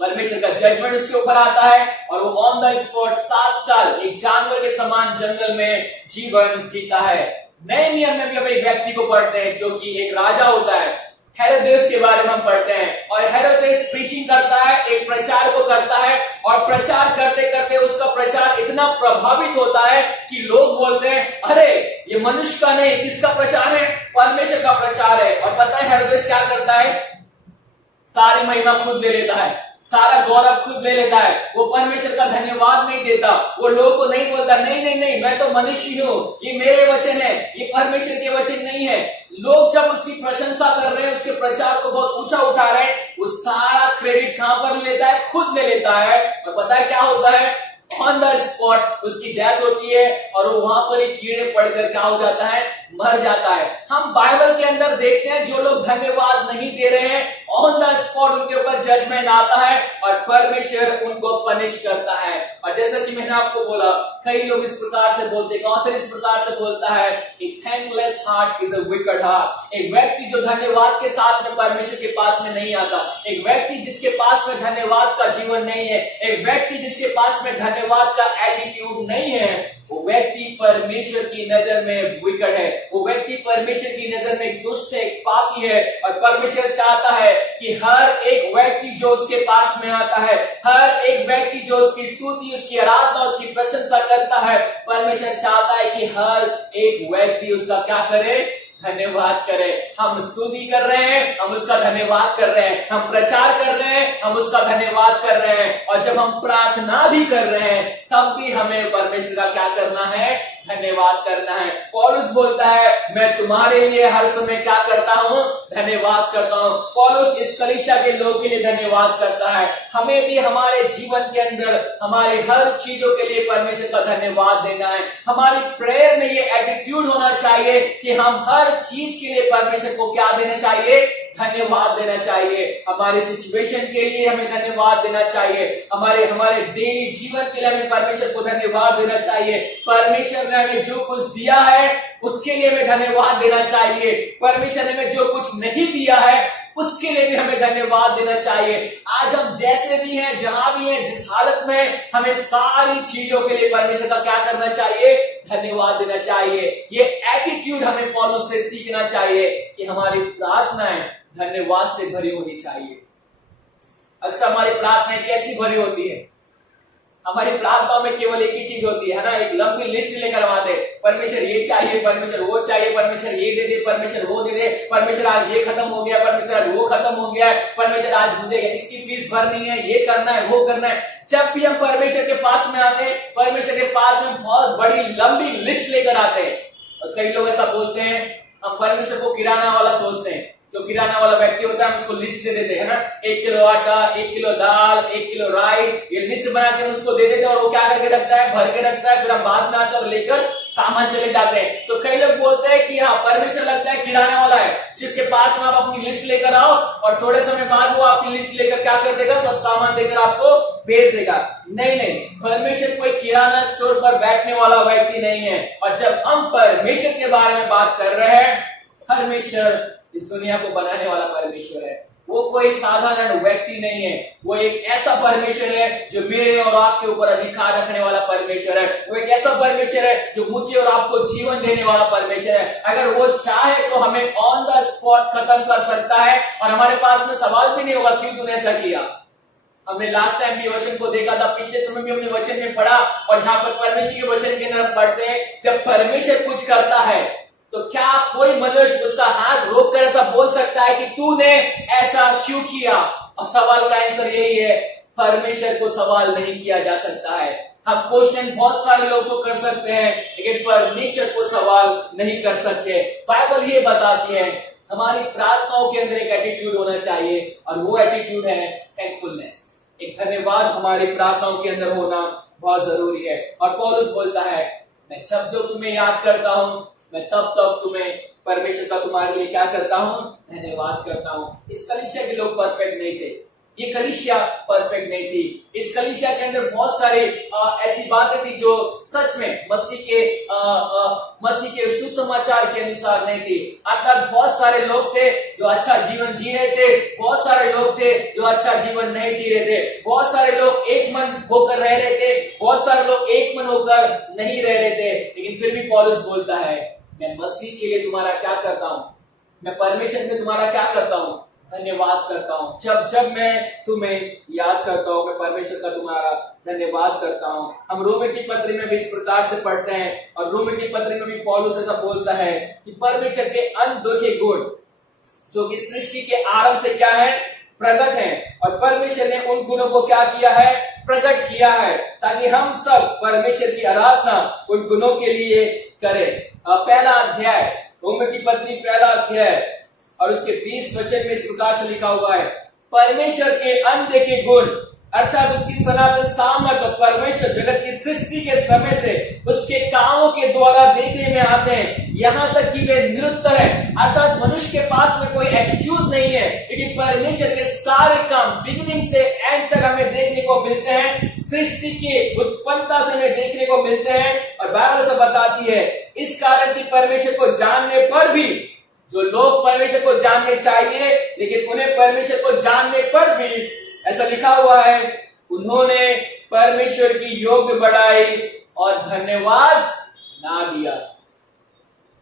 परमेश्वर का जजमेंट उसके ऊपर आता है और वो ऑन द स्पॉट 7 साल एक जानवर के समान जंगल में जीवन जीता है। नए नियम में भी हम एक व्यक्ति को पढ़ते हैं जो कि एक राजा होता है, हेरोदेस के बारे में हम पढ़ते हैं। और हेरोदेस प्रीचिंग करता है, एक प्रचार को करता है, और प्रचार करते करते उसका प्रचार इतना प्रभावित होता है कि लोग बोलते हैं अरे ये मनुष्य का नहीं, किसका प्रचार है? परमेश्वर का प्रचार है। और पता है हेरोदेस क्या करता है? सारी महिमा खुद ले लेता है, सारा गौरव खुद ले लेता है। वो परमेश्वर का धन्यवाद नहीं देता, वो लोगों को नहीं बोलता नहीं नहीं नहीं मैं तो मनुष्य हूँ, ये मेरे वचन है, ये परमेश्वर के वचन नहीं है। लोग जब उसकी प्रशंसा कर रहे हैं, उसके प्रचार को बहुत ऊंचा उठा रहे हैं, वो सारा क्रेडिट कहां पर लेता है? खुद ले लेता है। और पता है क्या होता है? ऑन द स्पॉट उसकी डेथ होती है और वो वहां पर ही कीड़े पड़कर क्या हो जाता है? मर जाता है। हम बाइबल के अंदर देखते हैं जो लोग धन्यवाद नहीं दे रहे हैं, ऑन द स्पॉट उनके ऊपर जजमेंट आता है और परमेश्वर उनको पनिश करता है। और जैसा कि मैंने आपको बोला, कई लोग इस प्रकार से बोलते हैं, ऑथर इस प्रकार से बोलता है कि thankless heart is a wicked heart. एक व्यक्ति जो धन्यवाद के साथ में परमेश्वर के पास में नहीं आता, एक व्यक्ति जिसके पास में धन्यवाद का जीवन नहीं है, एक व्यक्ति जिसके पास में धन्यवाद का एटीट्यूड नहीं है, वो व्यक्ति परमेश्वर की नजर में विकट है, वो व्यक्ति परमेश्वर की नजर में दुष्ट है, पापी है। और परमेश्वर चाहता है कि हर एक व्यक्ति जो उसके पास में आता है, हर एक व्यक्ति जो उसकी स्तुति, उसकी आराधना, उसकी प्रशंसा करता है, परमेश्वर चाहता है कि हर एक व्यक्ति उसका क्या करे, धन्यवाद करें। हम स्तुति कर रहे हैं, हम उसका धन्यवाद कर रहे हैं, हम प्रचार कर रहे हैं, हम उसका धन्यवाद कर रहे हैं। और जब हम प्रार्थना भी कर रहे हैं तब भी हमें परमेश्वर का क्या करना है, धन्यवाद करना है। पौलुस बोलता है मैं तुम्हारे लिए हर समय क्या करता हूं, धन्यवाद करता हूं। पौलुस इस कलीसिया के लोगों के लिए धन्यवाद करता है। हमें भी हमारे जीवन के अंदर हमारी हर चीजों के लिए परमेश्वर का धन्यवाद देना है। हमारी प्रेयर में ये एटीट्यूड होना चाहिए कि हम हर चीज के लिए परमेश्वर को क्या देना चाहिए, धन्यवाद देना चाहिए। हमारे सिचुएशन के लिए हमें धन्यवाद देना चाहिए, हमारे डेली जीवन के लिए हमें परमेश्वर को धन्यवाद देना चाहिए। परमेश्वर ने हमें जो कुछ दिया है उसके लिए हमें धन्यवाद देना चाहिए। परमेश्वर ने हमें जो कुछ नहीं दिया है उसके लिए भी हमें धन्यवाद देना चाहिए। आज हम जैसे भी हैं, जहां भी हैं, जिस हालत में, हमें सारी चीजों के लिए परमेश्वर का क्या करना चाहिए, धन्यवाद देना चाहिए। ये एटीट्यूड हमें पौलुस से सीखना चाहिए कि हमारी प्रार्थनाएं धन्यवाद से भरी होनी चाहिए। अक्सर हमारी प्रार्थनाएं कैसी भरी होती है, हमारी प्रार्थनाओं में केवल एक ही चीज होती है ना, एक लंबी लिस्ट लेकर आते, परमेश्वर ये चाहिए, परमेश्वर वो चाहिए, परमेश्वर ये दे दे, परमेश्वर वो दे दे, परमेश्वर आज ये खत्म हो गया, परमेश्वर आज वो खत्म हो गया है, परमेश्वर आज मुझे इसकी फीस भरनी है, ये करना है, वो करना है। जब भी हम परमेश्वर के पास में आते हैं, परमेश्वर के पास में बहुत बड़ी लंबी लिस्ट लेकर आते हैं। और कई लोग ऐसा बोलते हैं, हम परमेश्वर को किराना वाला सोचते हैं। जो किराना वाला व्यक्ति होता है हम उसको लिस्ट दे देते हैं ना, 1 किलो आटा, 1 किलो दाल, 1 किलो राइस, ये लिस्ट बना के उसको दे देते हैं और वो क्या करके रखता है, भर के रखता है। फिर हम बाद में आते हैं और लेकर सामान चले जाते हैं। तो कई लोग बोलते हैं कि हाँ, परमेश्वर लगता है किराना वाला है, जिसके पास में आप अपनी लिस्ट लेकर आओ और थोड़े समय बाद वो आपकी लिस्ट लेकर क्या कर देगा, सब सामान देकर आपको भेज देगा। नहीं नहीं, परमेश्वर कोई किराना स्टोर पर बैठने वाला व्यक्ति नहीं है। और जब हम परमेश्वर के बारे में बात कर रहे हैं, परमेश्वर इस दुनिया को बनाने वाला परमेश्वर है। वो कोई साधारण व्यक्ति नहीं है, वो एक ऐसा परमेश्वर है जो मेरे और आपके ऊपर अधिकार रखने वाला परमेश्वर है। वो एक ऐसा परमेश्वर है जो मुझे और आपको जीवन देने वाला परमेश्वर है। अगर वो चाहे तो हमें ऑन द स्पॉट खत्म कर सकता है और हमारे पास में सवाल भी नहीं होगा क्यों तूने ऐसा किया। हमने लास्ट टाइम भी वचन को देखा था, पिछले समय भी हमने वचन में पढ़ा, और जहां पर परमेश्वर के वचन के अंदर पढ़ते हैं, जब परमेश्वर कुछ करता है तो क्या कोई मनुष्य उसका हाथ रोककर ऐसा बोल सकता है कि तूने ऐसा क्यों किया? और सवाल का आंसर यही है, परमेश्वर को सवाल नहीं किया जा सकता है। हम क्वेश्चन बहुत सारे लोगों को कर सकते हैं, लेकिन परमेश्वर को सवाल नहीं कर सकते। बाइबल ये बताती है हमारी प्रार्थनाओं के अंदर एक एटीट्यूड होना चाहिए, और वो एटीट्यूड है थैंकफुलनेस। एक धन्यवाद हमारी प्रार्थनाओं के अंदर होना बहुत जरूरी है। और पौलुस बोलता है, मैं जब जो तुम्हें याद करता हूं, मैं तब तब तुम्हें परमेश्वर का तुम्हारे लिए क्या करता हूं, धन्यवाद करता हूं। इस कलीसिया के लोग परफेक्ट नहीं थे, ये कलीसिया परफेक्ट नहीं थी। इस कलीसिया के अंदर बहुत सारे ऐसी बातें थी जो सच में मसीह के सुसमाचार के अनुसार नहीं थी। अर्थात बहुत सारे लोग थे जो अच्छा जीवन जी रहे थे, बहुत सारे लोग थे जो अच्छा जीवन नहीं जी रहे थे, बहुत सारे लोग एक मन होकर रह रहे थे, बहुत सारे लोग एक मन होकर नहीं रह रहे थे। लेकिन फिर भी पौलुस बोलता है, मैं मसीह के लिए तुम्हारा क्या करता हूं, मैं परमेश्वर में तुम्हारा क्या करता हूं, धन्यवाद करता हूं। जब जब मैं तुम्हें याद करता हूं, मैं परमेश्वर का तुम्हारा धन्यवाद करता हूं। हम रोमी की पत्री में भी इस प्रकार से पढ़ते हैं, और रोमी की पत्री में भी पौलुस ऐसा बोलता है कि परमेश्वर के अनदेखे गुण जो कि सृष्टि के आरंभ से क्या है, प्रकट है, और परमेश्वर ने उन गुणों को क्या किया है, प्रकट किया है, ताकि हम सब परमेश्वर की आराधना उन गुणों के लिए करें। पहला अध्याय, रोमी की पत्री पहला अध्याय और उसके 20 वचन में इस प्रकार से लिखा हुआ है, परमेश्वर के अनदेखे गुण अर्थात उसकी सनातन सामर्थ्य, परमेश्वर जगत की सृष्टि के समय से उसके कामों के द्वारा देखने में आते हैं, यहाँ तक कि वे निरुत्तर है। अर्थात मनुष्य के पास में कोई एक्सक्यूज नहीं है, लेकिन परमेश्वर के सारे काम बिगिनिंग से एंड तक हमें देखने को मिलते हैं, सृष्टि की उत्पन्नता से हमें देखने को मिलते हैं। और बाइबल से बताती है, इस कारण की परमेश्वर को जानने पर भी, जो लोग परमेश्वर को जानने चाहिए लेकिन उन्हें परमेश्वर को जानने पर भी, ऐसा लिखा हुआ है, उन्होंने परमेश्वर की योग्य बड़ाई और धन्यवाद ना दिया।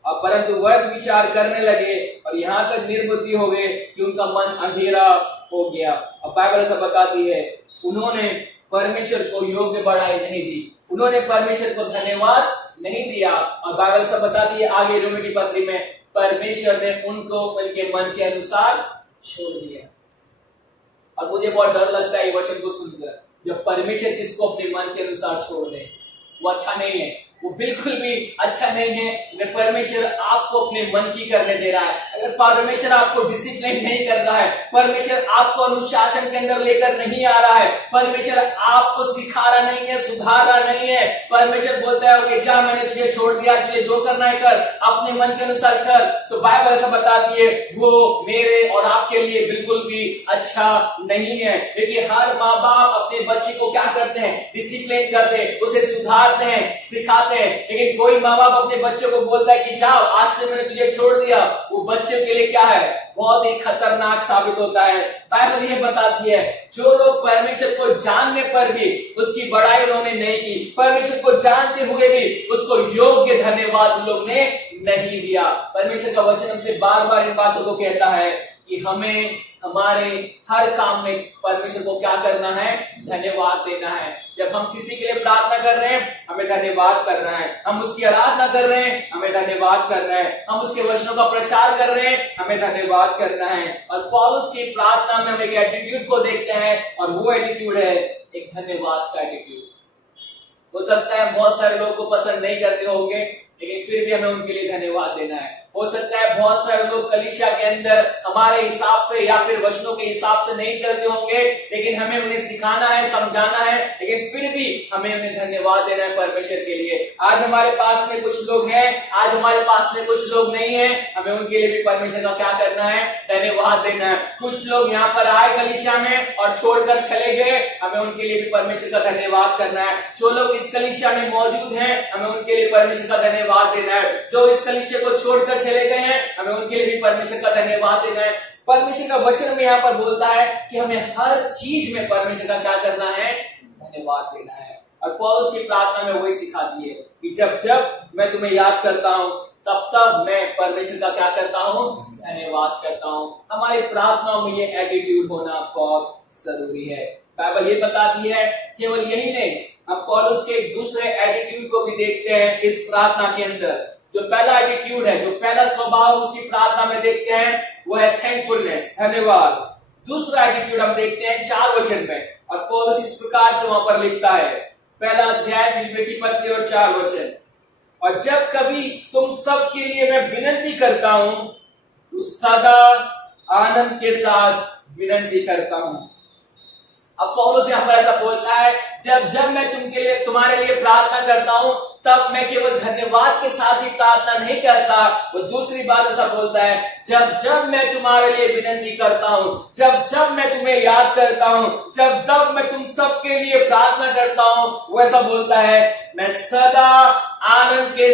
अब परंतु व्यर्थ विचार करने लगे और यहाँ तक निर्बुद्धि हो गए कि उनका मन अंधेरा हो गया। अब बाइबल ऐसा बताती है, उन्होंने परमेश्वर को योग्य बढ़ाई नहीं दी, उन्होंने परमेश्वर को धन्यवाद नहीं दिया। और बाइबल ऐसा बताती है आगे रोमी की पत्री में, परमेश्वर ने उनको उनके मन के अनुसार छोड़ दिया। और मुझे बहुत डर लगता है ये वचन को सुनकर, जब परमेश्वर किसको अपने मन के अनुसार छोड़ दे, वो अच्छा नहीं है, वो बिल्कुल भी अच्छा नहीं है। अगर परमेश्वर आपको अपने मन की करने दे रहा है, अगर परमेश्वर आपको डिसिप्लिन नहीं कर रहा है, परमेश्वर आपको अनुशासन के अंदर लेकर नहीं आ रहा है, परमेश्वर आपको सिखा रहा नहीं है, सुधार रहा नहीं है, परमेश्वर बोलता है कि जा मैंने तुझे छोड़ दिया, तुझे जो करना है कर, अपने मन के अनुसार कर, तो बाइबल ऐसा बताती है वो मेरे और आपके लिए बिल्कुल भी अच्छा नहीं है। क्योंकि हर माँ बाप अपने बच्चे को क्या करते हैं, डिसिप्लिन करते हैं, उसे सुधारते हैं, सिखाते हैं। लेकिन कोई माँ बाप अपने बच्चों को बोलता है कि जाओ आज से मैंने तुझे छोड़ दिया, वो बच्चे के लिए क्या है, बहुत ही खतरनाक साबित होता है। बाइबल ये बताती है जो लोग परमेश्वर को जानने पर भी उसकी बड़ाई उन्होंने नहीं की, परमेश्वर को जानते हुए भी उसको योग्य धन्यवाद उन लोग ने नहीं दिया। परमेश्वर का वचन हमसे बार बार इन बातों को कहता है कि हमें हमारे हर काम में परमेश्वर को क्या करना है, धन्यवाद देना है। जब हम किसी के लिए प्रार्थना कर रहे हैं, हमें धन्यवाद करना है, हम उसकी आराधना कर रहे हैं, हमें धन्यवाद करना है, हम उसके वचनों का प्रचार कर रहे हैं, हमें धन्यवाद करना है। और पौलुस की प्रार्थना में हम एक एटीट्यूड को देखते हैं और वो एटीट्यूड है एक धन्यवाद का एटीट्यूड। हो सकता है बहुत सारे लोग को पसंद नहीं करते होंगे, लेकिन फिर भी हमें उनके लिए धन्यवाद देना है। हो सकता है बहुत सारे लोग कलीसिया के अंदर हमारे हिसाब से या फिर वचनों के हिसाब से नहीं चलते होंगे, लेकिन हमें उन्हें सिखाना है, समझाना है, लेकिन फिर भी हमें उन्हें धन्यवाद देना है परमेश्वर के लिए। आज हमारे पास में कुछ लोग हैं, आज हमारे पास में कुछ लोग नहीं है, हमें उनके लिए भी परमेश्वर का क्या करना है, धन्यवाद देना है। कुछ लोग यहाँ पर आए कलीसिया में और छोड़कर चले गए, हमें उनके लिए भी परमेश्वर का धन्यवाद करना है। जो लोग इस कलीसिया में मौजूद हैं, हमें उनके लिए परमेश्वर का धन्यवाद देना है। जो इस कलीसिया को छोड़कर चले गए हैं, हमें उनके लिए भी परमेश्वर का धन्यवाद देना है। परमेश्वर का वचन में यहाँ पर बोलता है कि हमें हर चीज में परमेश्वर का क्या करना है, धन्यवाद देना है। और पौलुस की प्रार्थना में वही सिखाती है कि जब जब मैं तुम्हें याद करता हूँ, तब तब मैं परमेश्वर का क्या करता हूँ, धन्यवाद करता हूँ। हमारी प्रार्थनाओं में ये एटीट्यूड होना बहुत जरूरी है। बाइबल ये बताती है, केवल यही नहीं, हम पौलुस के दूसरे एटीट्यूड को भी देखते हैं इस प्रार्थना के अंदर। जो पहला एटीट्यूड है, जो पहला स्वभाव उसकी प्रार्थना में देखते हैं, वो है थैंकफुलनेस, धन्यवाद। दूसरा एटीट्यूड हम देखते हैं 4 वचन में, और पौलुस इस प्रकार से वहां पर लिखता है, पहला अध्याय फिलिप्पी की पत्री और 4 वचन, और जब कभी तुम सब के लिए मैं विनती करता हूं तो सदा आनंद के साथ विनती करता हूं। अब पौलुस यहाँ पर ऐसा बोलता है, जब जब मैं तुम्हारे लिए प्रार्थना करता हूं, तब मैं केवल धन्यवाद के साथ ही प्रार्थना नहीं करता। वो दूसरी बात ऐसा बोलता है, जब जब मैं तुम्हारे लिए विनती करता हूं, जब जब मैं तुम्हें याद करता हूं, जब तब मैं तुम सबके लिए प्रार्थना करता हूं, वो ऐसा बोलता है, मैं सदा आनंद के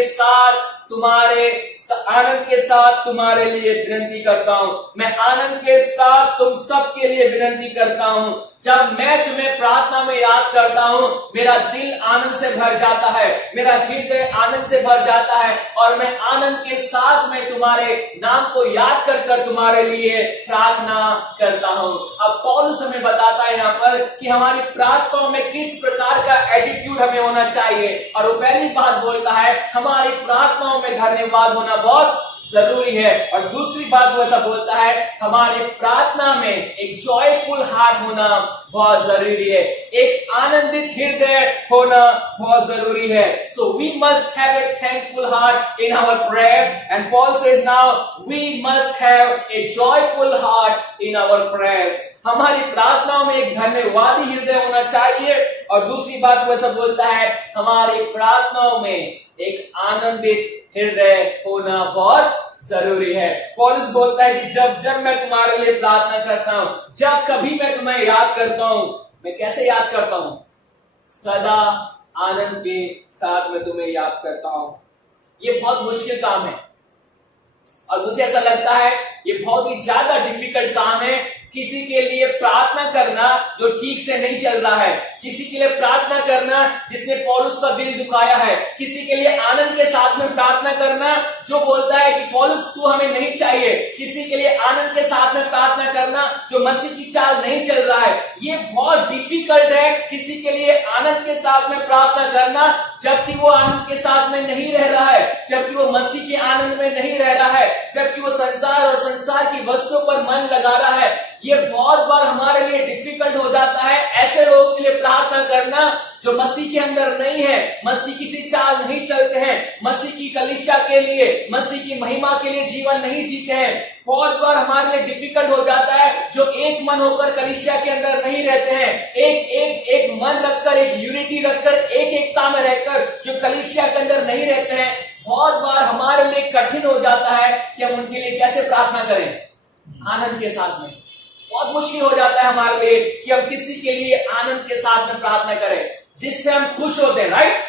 साथ तुम्हारे लिए विनती करता हूं। मैं आनंद के साथ तुम सबके लिए विनती करता हूं। जब मैं तुम्हें प्रार्थना में याद करता हूं, मेरा दिल आनंद से भर जाता है, मेरा हृदय आनंद से भर जाता है, और मैं आनंद के साथ मैं तुम्हारे नाम को याद कर कर तुम्हारे लिए प्रार्थना करता हूं। अब पौलुस हमें बताता है यहाँ पर कि हमारी प्रार्थनाओं में किस प्रकार का एटीट्यूड हमें होना चाहिए, और वो पहली बात बोलता है, हमारी प्रार्थनाओं में धन्यवाद होना बहुत जरूरी है। और दूसरी बात वो ऐसा बोलता है, हमारी प्रार्थना में एक जॉयफुल हार्ट होना बहुत जरूरी है, एक आनंदित हृदय होना बहुत जरूरी है। So we must have a thankful heart in our prayer, and Paul says now we must have a joyful heart in our prayers. हमारी प्रार्थनाओं में एक धन्यवादी हृदय होना चाहिए। और दूसरी बात वो ऐसा बोलता है, हमारी प्रार्थनाओं में एक आनंदित हृदय होना बहुत जरूरी है। पौलुस बोलता है कि जब जब मैं तुम्हारे लिए प्रार्थना करता हूं, जब कभी मैं तुम्हें याद करता हूं, मैं कैसे याद करता हूं, सदा आनंद के साथ मैं तुम्हें याद करता हूं। ये बहुत मुश्किल काम है, और मुझे ऐसा लगता है ये बहुत ही ज्यादा डिफिकल्ट काम है किसी के लिए प्रार्थना प्रार्थना करना जो ठीक से नहीं चल रहा है, किसी के लिए प्रार्थना करना जिसने पौलुस का दिल दुखाया है, किसी के लिए आनंद के साथ में प्रार्थना करना जो बोलता है कि पौलुस तू हमें नहीं चाहिए, किसी के लिए आनंद के साथ में प्रार्थना करना जो मसीह की चाल नहीं चल रहा है। ये बहुत डिफिकल्ट है किसी के लिए आनंद के साथ में प्रार्थना करना जबकि वो आनंद के साथ में नहीं रह रहा है, जबकि वो मसीह के आनंद में नहीं रह रहा है, जबकि वो संसार और संसार की वस्तुओं पर मन लगा रहा है। ये बहुत बार हमारे लिए डिफिकल्ट हो जाता है ऐसे लोगों के लिए प्रार्थना करना जो मसीह के अंदर नहीं है, मसीह किसी चाल नहीं चलते हैं, मसीह की कलीसिया के लिए, मसीह की महिमा के लिए जीवन नहीं जीते हैं। बहुत बार हमारे लिए डिफिकल्ट हो जाता है जो एक मन होकर कलीसिया के अंदर नहीं रहते हैं, एक मन रखकर, एक यूनिटी रखकर, एक एकता में रहकर जो कलीसिया के अंदर नहीं रहते हैं। बहुत बार हमारे लिए कठिन हो जाता है कि हम उनके लिए कैसे प्रार्थना करें आनंद के साथ में। बहुत मुश्किल हो जाता है हमारे लिए कि हम किसी के लिए आनंद के साथ में प्रार्थना करें जिससे हम खुश होते हैं, राइट,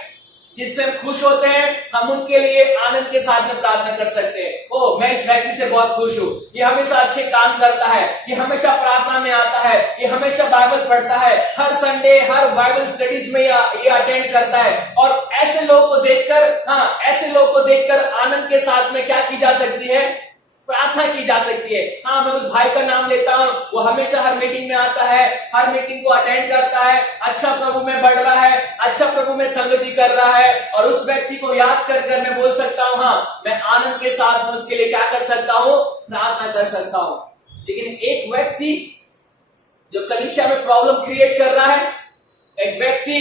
जिससे हम खुश होते हैं, हम उनके लिए आनंद के साथ में प्रार्थना कर सकते हैं। ओ मैं इस व्यक्ति से बहुत खुश हूँ, ये हमेशा अच्छे काम करता है, ये हमेशा प्रार्थना में आता है, ये हमेशा बाइबल पढ़ता है, हर संडे हर बाइबल स्टडीज में ये अटेंड करता है। और ऐसे लोगों को देखकर, ऐसे लोगों को देखकर आनंद के साथ में क्या की जा सकती है, प्रार्थना की जा सकती है। हाँ, मैं उस भाई का नाम लेता हूँ, वो हमेशा हर मीटिंग में आता है, हर मीटिंग को अटेंड करता है, अच्छा प्रभु में बढ़ रहा है, अच्छा प्रभु में संगति कर रहा है। और उस व्यक्ति को याद कर कर मैं बोल सकता हूँ, हाँ मैं आनंद के साथ में उसके लिए क्या कर सकता हूँ, प्रार्थना कर सकता हूँ। लेकिन एक व्यक्ति जो कलीसिया में प्रॉब्लम क्रिएट कर रहा है, एक व्यक्ति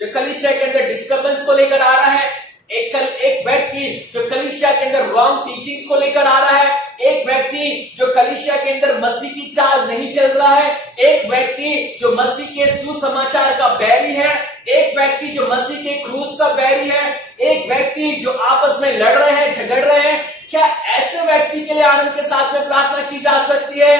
जो कलीसिया के अंदर डिस्टर्बेंस को लेकर आ रहा है, एक व्यक्ति जो कलीसिया के अंदर रॉन्ग टीचिंग्स को लेकर आ रहा है, एक व्यक्ति जो कलीसिया के अंदर मसीह की चाल नहीं चल रहा है, एक व्यक्ति जो मसीह के सुसमाचार का बैरी है, एक व्यक्ति जो मसीह के क्रूस का बैरी है, एक व्यक्ति जो आपस में लड़ रहे हैं, झगड़ रहे हैं। क्या ऐसे व्यक्ति के लिए आनंद के साथ में प्रार्थना की जा सकती है?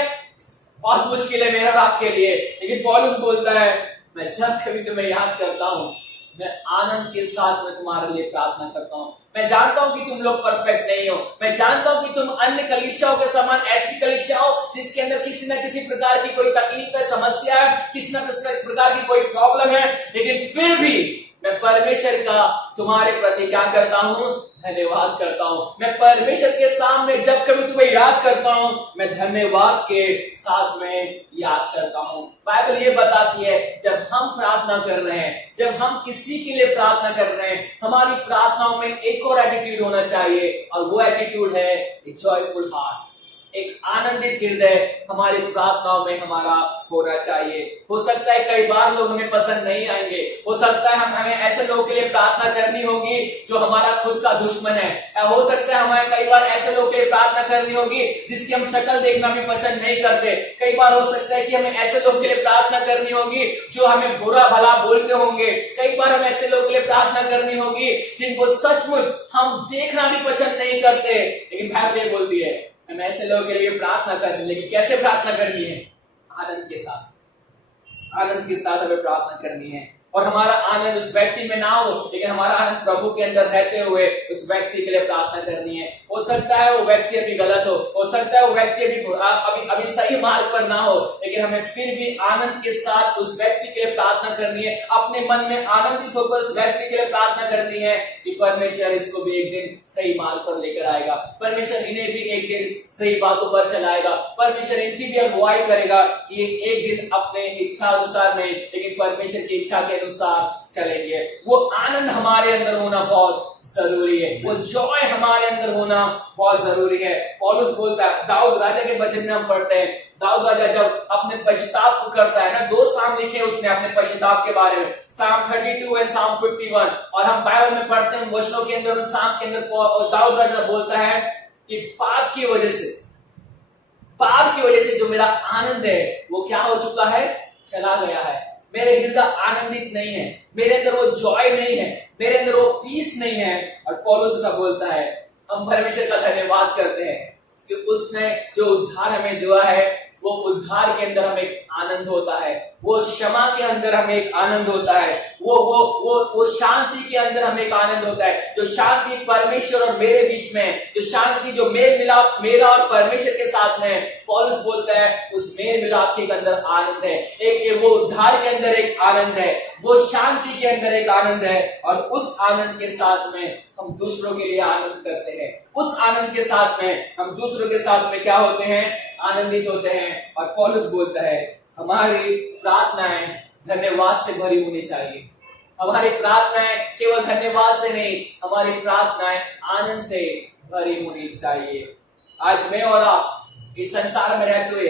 बहुत मुश्किल है मेरा और आपके लिए। लेकिन पौलुस बोलता है, मैं जब कभी तुम्हें याद करता हूं मैं आनंद के साथ में तुम्हारे लिए प्रार्थना करता हूं। मैं जानता हूं कि तुम लोग परफेक्ट नहीं हो, मैं जानता हूं कि तुम अन्य कलीसियाओं के समान ऐसी कलीसिया हो जिसके अंदर किसी न किसी प्रकार की कोई तकलीफ है, समस्या है, किसी न किसी प्रकार की कोई प्रॉब्लम है, लेकिन फिर भी मैं परमेश्वर का तुम्हारे प्रति क्या करता हूं, धन्यवाद करता हूं। मैं परमेश्वर के सामने जब कभी तुम्हें याद करता हूं, मैं धन्यवाद के साथ में याद करता हूं। बाइबल ये बताती है जब हम प्रार्थना कर रहे हैं, जब हम किसी के लिए प्रार्थना कर रहे हैं, हमारी प्रार्थनाओं में एक और एटीट्यूड होना चाहिए, और वो एटीट्यूड है एक जॉयफुल हार्ट, एक आनंदित हृदय हमारी प्रार्थनाओं में हमारा होना चाहिए। हो सकता है कई बार लोग हमें पसंद नहीं आएंगे, हो सकता है हमें ऐसे लोगों के लिए प्रार्थना करनी होगी जो हमारा खुद का दुश्मन है, हो सकता है हमें कई बार ऐसे लोगों के लिए प्रार्थना करनी होगी जिसकी हम शक्ल देखना भी पसंद नहीं करते। कई बार हो सकता है कि हमें ऐसे लोगों के लिए प्रार्थना करनी होगी जो हमें बुरा भला बोलते होंगे। कई बार हमें ऐसे लोगों के लिए प्रार्थना करनी होगी जिनको सचमुच हम देखना भी पसंद नहीं करते। लेकिन बाइबल बोलती है हम ऐसे लोगों के लिए प्रार्थना करनी, लेकिन कैसे प्रार्थना करनी है? आनंद के साथ, आनंद के साथ हमें प्रार्थना करनी है। और हमारा आनंद उस व्यक्ति में ना हो, लेकिन हमारा आनंद प्रभु के अंदर रहते हुए उस व्यक्ति के लिए प्रार्थना करनी है। हो सकता है वो व्यक्ति अभी गलत हो सकता है वो व्यक्ति अभी सही मार्ग पर ना हो, लेकिन हमें फिर भी आनंद के साथ उस व्यक्ति के लिए प्रार्थना करनी है। अपने मन में आनंदित होकर उस व्यक्ति के लिए प्रार्थना करनी है कि परमेश्वर इसको भी एक दिन सही मार्ग पर लेकर आएगा, परमेश्वर इन्हें भी एक दिन सही बातों पर चलाएगा, परमेश्वर इनकी भी अगुवाई करेगा कि एक दिन अपने इच्छा अनुसार नहीं, लेकिन परमेश्वर की इच्छा के अनुसार चलेंगे। वो आनंद हमारे अंदर होना बहुत जरूरी है, वो जॉय हमारे अंदर होना बहुत जरूरी है। पौलुस बोलता है, दाऊद राजा के वचन में हम पढ़ते हैं, दाऊद राजा जब अपने पश्चाताप को करता है ना, 2 साम लिखे उसने अपने पश्चाताप के बारे में, साम 32 और साम 51। और हम बाइबल में पढ़ते हैं वचनों के अंदर, साम के अंदर दाऊद राजा बोलता है कि पाप की वजह से जो मेरा आनंद है वो क्या हो चुका है, चला गया है। मेरे हृदय आनंदित नहीं है, मेरे अंदर वो जॉय नहीं है, मेरे अंदर वो पीस नहीं है। और पौलुस ऐसा बोलता है, हम परमेश्वर का धन्यवाद करते हैं कि उसने जो उद्धार हमें दिया है वो उद्धार के अंदर हमें एक आनंद होता है, वो क्षमा के अंदर हमें एक आनंद होता है, वो शांति के अंदर हमें एक आनंद होता है। जो शांति परमेश्वर और मेरे बीच में, जो शांति जो मेल मिलाप मेरा और परमेश्वर के साथ में, पौलुस बोलता है उस मेल मिलाप के अंदर आनंद है। एक वो उद्धार के अंदर एक आनंद है, वो शांति के अंदर एक आनंद है, और उस आनंद के साथ में हम दूसरों के लिए आनंद करते हैं। उस आनंद के साथ में हम दूसरों के साथ में क्या होते हैं? आनंदित होते हैं। और पौलुस बोलता है हमारी प्रार्थनाएं धन्यवाद से भरी होनी चाहिए। हमारी प्रार्थनाएं केवल धन्यवाद से नहीं, हमारी प्रार्थनाएं आनंद से भरी होनी चाहिए। आज मैं और आप इस संसार में रहते हुए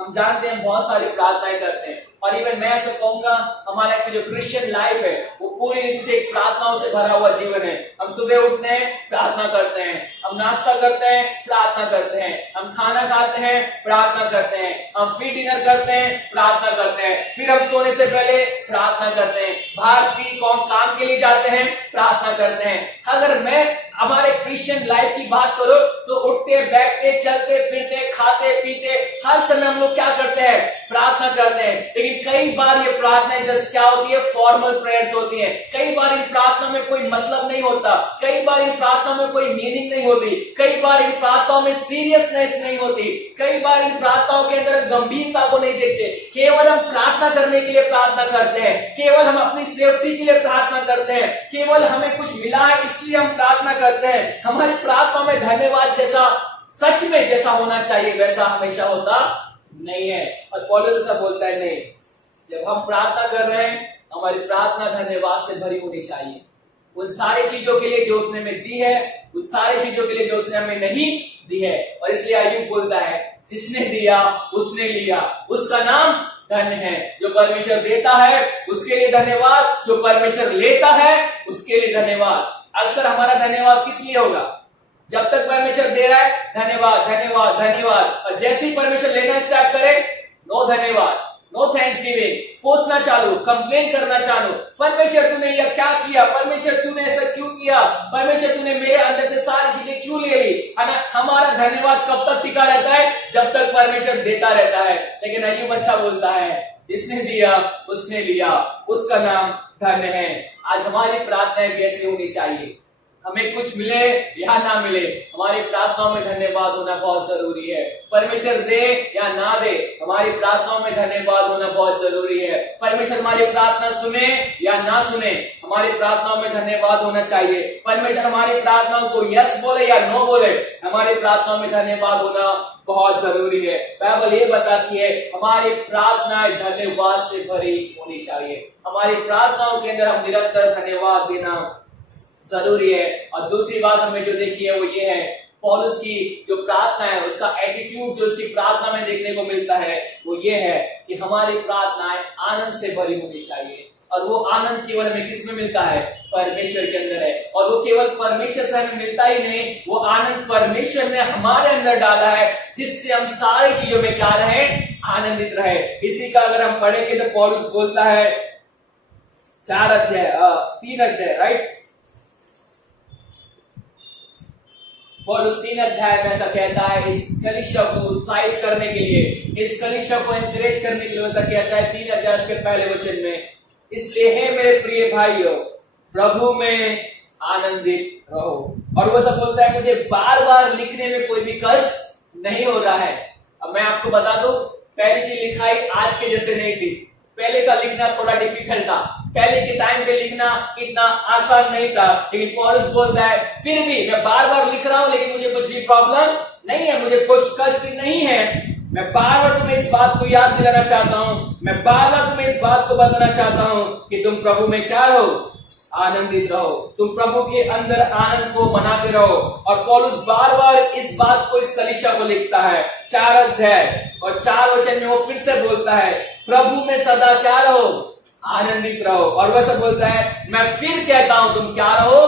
हम जानते हैं बहुत सारी प्रार्थनाएं करते हैं, और इवन मैं ऐसा कहूंगा हमारा जो क्रिश्चियन लाइफ है वो पूरी रीति से प्रार्थनाओं से भरा हुआ जीवन है। हम सुबह उठते हैं, प्रार्थना करते हैं, हम नाश्ता करते हैं, प्रार्थना करते हैं, हम खाना खाते हैं, प्रार्थना करते हैं, हम फिर डिनर करते हैं, प्रार्थना करते हैं, फिर हम सोने से पहले प्रार्थना करते हैं, बाहर भी काम के लिए जाते हैं, प्रार्थना करते हैं। अगर मैं हमारे क्रिश्चियन लाइफ की बात करो तो उठते बैठते चलते फिरते खाते पीते हर समय हम लोग क्या करते हैं? प्रार्थना करते हैं। लेकिन कई बार ये प्रार्थनाएं जस्ट क्या होती है? फॉर्मल प्रेयर्स होती हैं। कई बार इन प्रार्थना में कोई मतलब नहीं होता, कई बार इन प्रार्थना में कोई मीनिंग नहीं होती, कई बार इन प्रार्थनाओं में सीरियसनेस नहीं होती, कई बार इन प्रार्थनाओं के अंदर गंभीरता को नहीं देखते। केवल हम प्रार्थना करने के लिए प्रार्थना करते हैं, केवल हम अपनी सेफ्टी के लिए प्रार्थना करते हैं, केवल हमें कुछ मिला है इसलिए हम प्रार्थना करते हैं। हमारी प्रार्थना में धन्यवाद जैसा सच में जैसा होना चाहिए वैसा हमेशा होता नहीं है। और पौलुस ऐसा बोलता है नहीं, जब हम प्रार्थना कर रहे हैं हमारी प्रार्थना धन्यवाद से भरी होनी चाहिए। उन सारी चीजों के लिए जो उसने हमें दी है, उन सारी चीजों के लिए जो उसने हमें नहीं दी है। और इसलिए अय्यूब बोलता है जिसने दिया उसने लिया, उसका नाम धन्य है। जो परमेश्वर देता है उसके लिए धन्यवाद, जो परमेश्वर लेता है उसके लिए धन्यवाद। अक्सर हमारा धन्यवाद किस लिए होगा? जब तक परमेश्वर दे रहा है धन्यवाद धन्यवाद धन्यवाद, और जैसे ही परमेश्वर लेना स्टार्ट करे नो धन्यवाद, नो थैंक्स गिविंग, कोसना चालू, कंप्लेन करना चालू, परमेश्वर तूने यह क्या किया, परमेश्वर तूने ऐसा क्यों किया, परमेश्वर तूने मेरे अंदर से सारी चीजें क्यों ले ली। हमारा धन्यवाद कब तक टिका रहता है? जब तक परमेश्वर देता रहता है। लेकिन अय्यूब अच्छा बोलता है जिसने दिया उसने लिया, उसका नाम धन्य है। आज हमारी प्रार्थनाएं भी ऐसी होनी चाहिए, हमें कुछ मिले या ना मिले हमारी प्रार्थनाओं में धन्यवाद होना बहुत जरूरी है। परमेश्वर दे या ना दे हमारी प्रार्थनाओं में धन्यवाद होना बहुत जरूरी है। परमेश्वर हमारी प्रार्थना सुने या ना सुने हमारी प्रार्थनाओं में धन्यवाद होना चाहिए। परमेश्वर हमारी प्रार्थनाओं को यस बोले या नो बोले हमारी प्रार्थनाओं में धन्यवाद होना बहुत जरूरी है। बाइबल ये बताती है हमारी प्रार्थनाएं धन्यवाद से भरी होनी चाहिए। हमारी प्रार्थनाओं के अंदर हम निरंतर धन्यवाद देना जरूरी है। और दूसरी बात हमें जो देखी है वो ये है, पौलुस की जो प्रार्थना है उसका एटीट्यूड जो उसकी प्रार्थना में देखने को मिलता है वो ये है कि हमारी प्रार्थनाएं आनंद से भरी होनी चाहिए। और वो आनंद केवल हमें किस में मिलता है? परमेश्वर के अंदर है। और वो केवल परमेश्वर से हमें मिलता ही नहीं, वो आनंद परमेश्वर ने हमारे अंदर डाला है जिससे हम सारी चीजों में क्या रहे? आनंदित रहे। इसी का अगर हम पढ़ेंगे तो पौलुस बोलता है 3 अध्याय राइट, पौलुस 3 अध्याय में ऐसा कहता है इस कलीसिया को उत्साहित करने के लिए, इस कलीसिया को एनकरेज करने के लिए ऐसा कहता है 3 अध्याय के पहले वचन में, इसलिए हे मेरे प्रिय भाइयों प्रभु में आनंदित रहो। और वो सब बोलता है मुझे बार बार लिखने में कोई भी कष्ट नहीं हो रहा है। अब मैं आपको बता दूं पहले की लिखाई आज के जैसे नहीं थी। पहले का लिखना थोड़ा डिफिकल्ट था, पहले के टाइम पे लिखना इतना आसान नहीं था। लेकिन पौलुस बोलता है फिर भी मैं बार बार लिख रहा हूं लेकिन मुझे कुछ भी प्रॉब्लम नहीं है, मुझे कुछ कष्ट नहीं है। मैं बार बार तुम्हें इस बात को याद दिलाना चाहता हूं, मैं बार बार तुम्हें इस बात को बताना चाहता हूं कि तुम प्रभु में क्या रहो? आनंदित रहो। तुम प्रभु के अंदर आनंद को मनाते रहो। और पौलुस बार बार इस बात को इस कलीसिया को लिखता है 4 अध्याय और 4 वचन में वो फिर से बोलता है प्रभु में सदा क्या रहो? आनंदित रहो। और वह सब बोलता है मैं फिर कहता हूं तुम क्या रहो?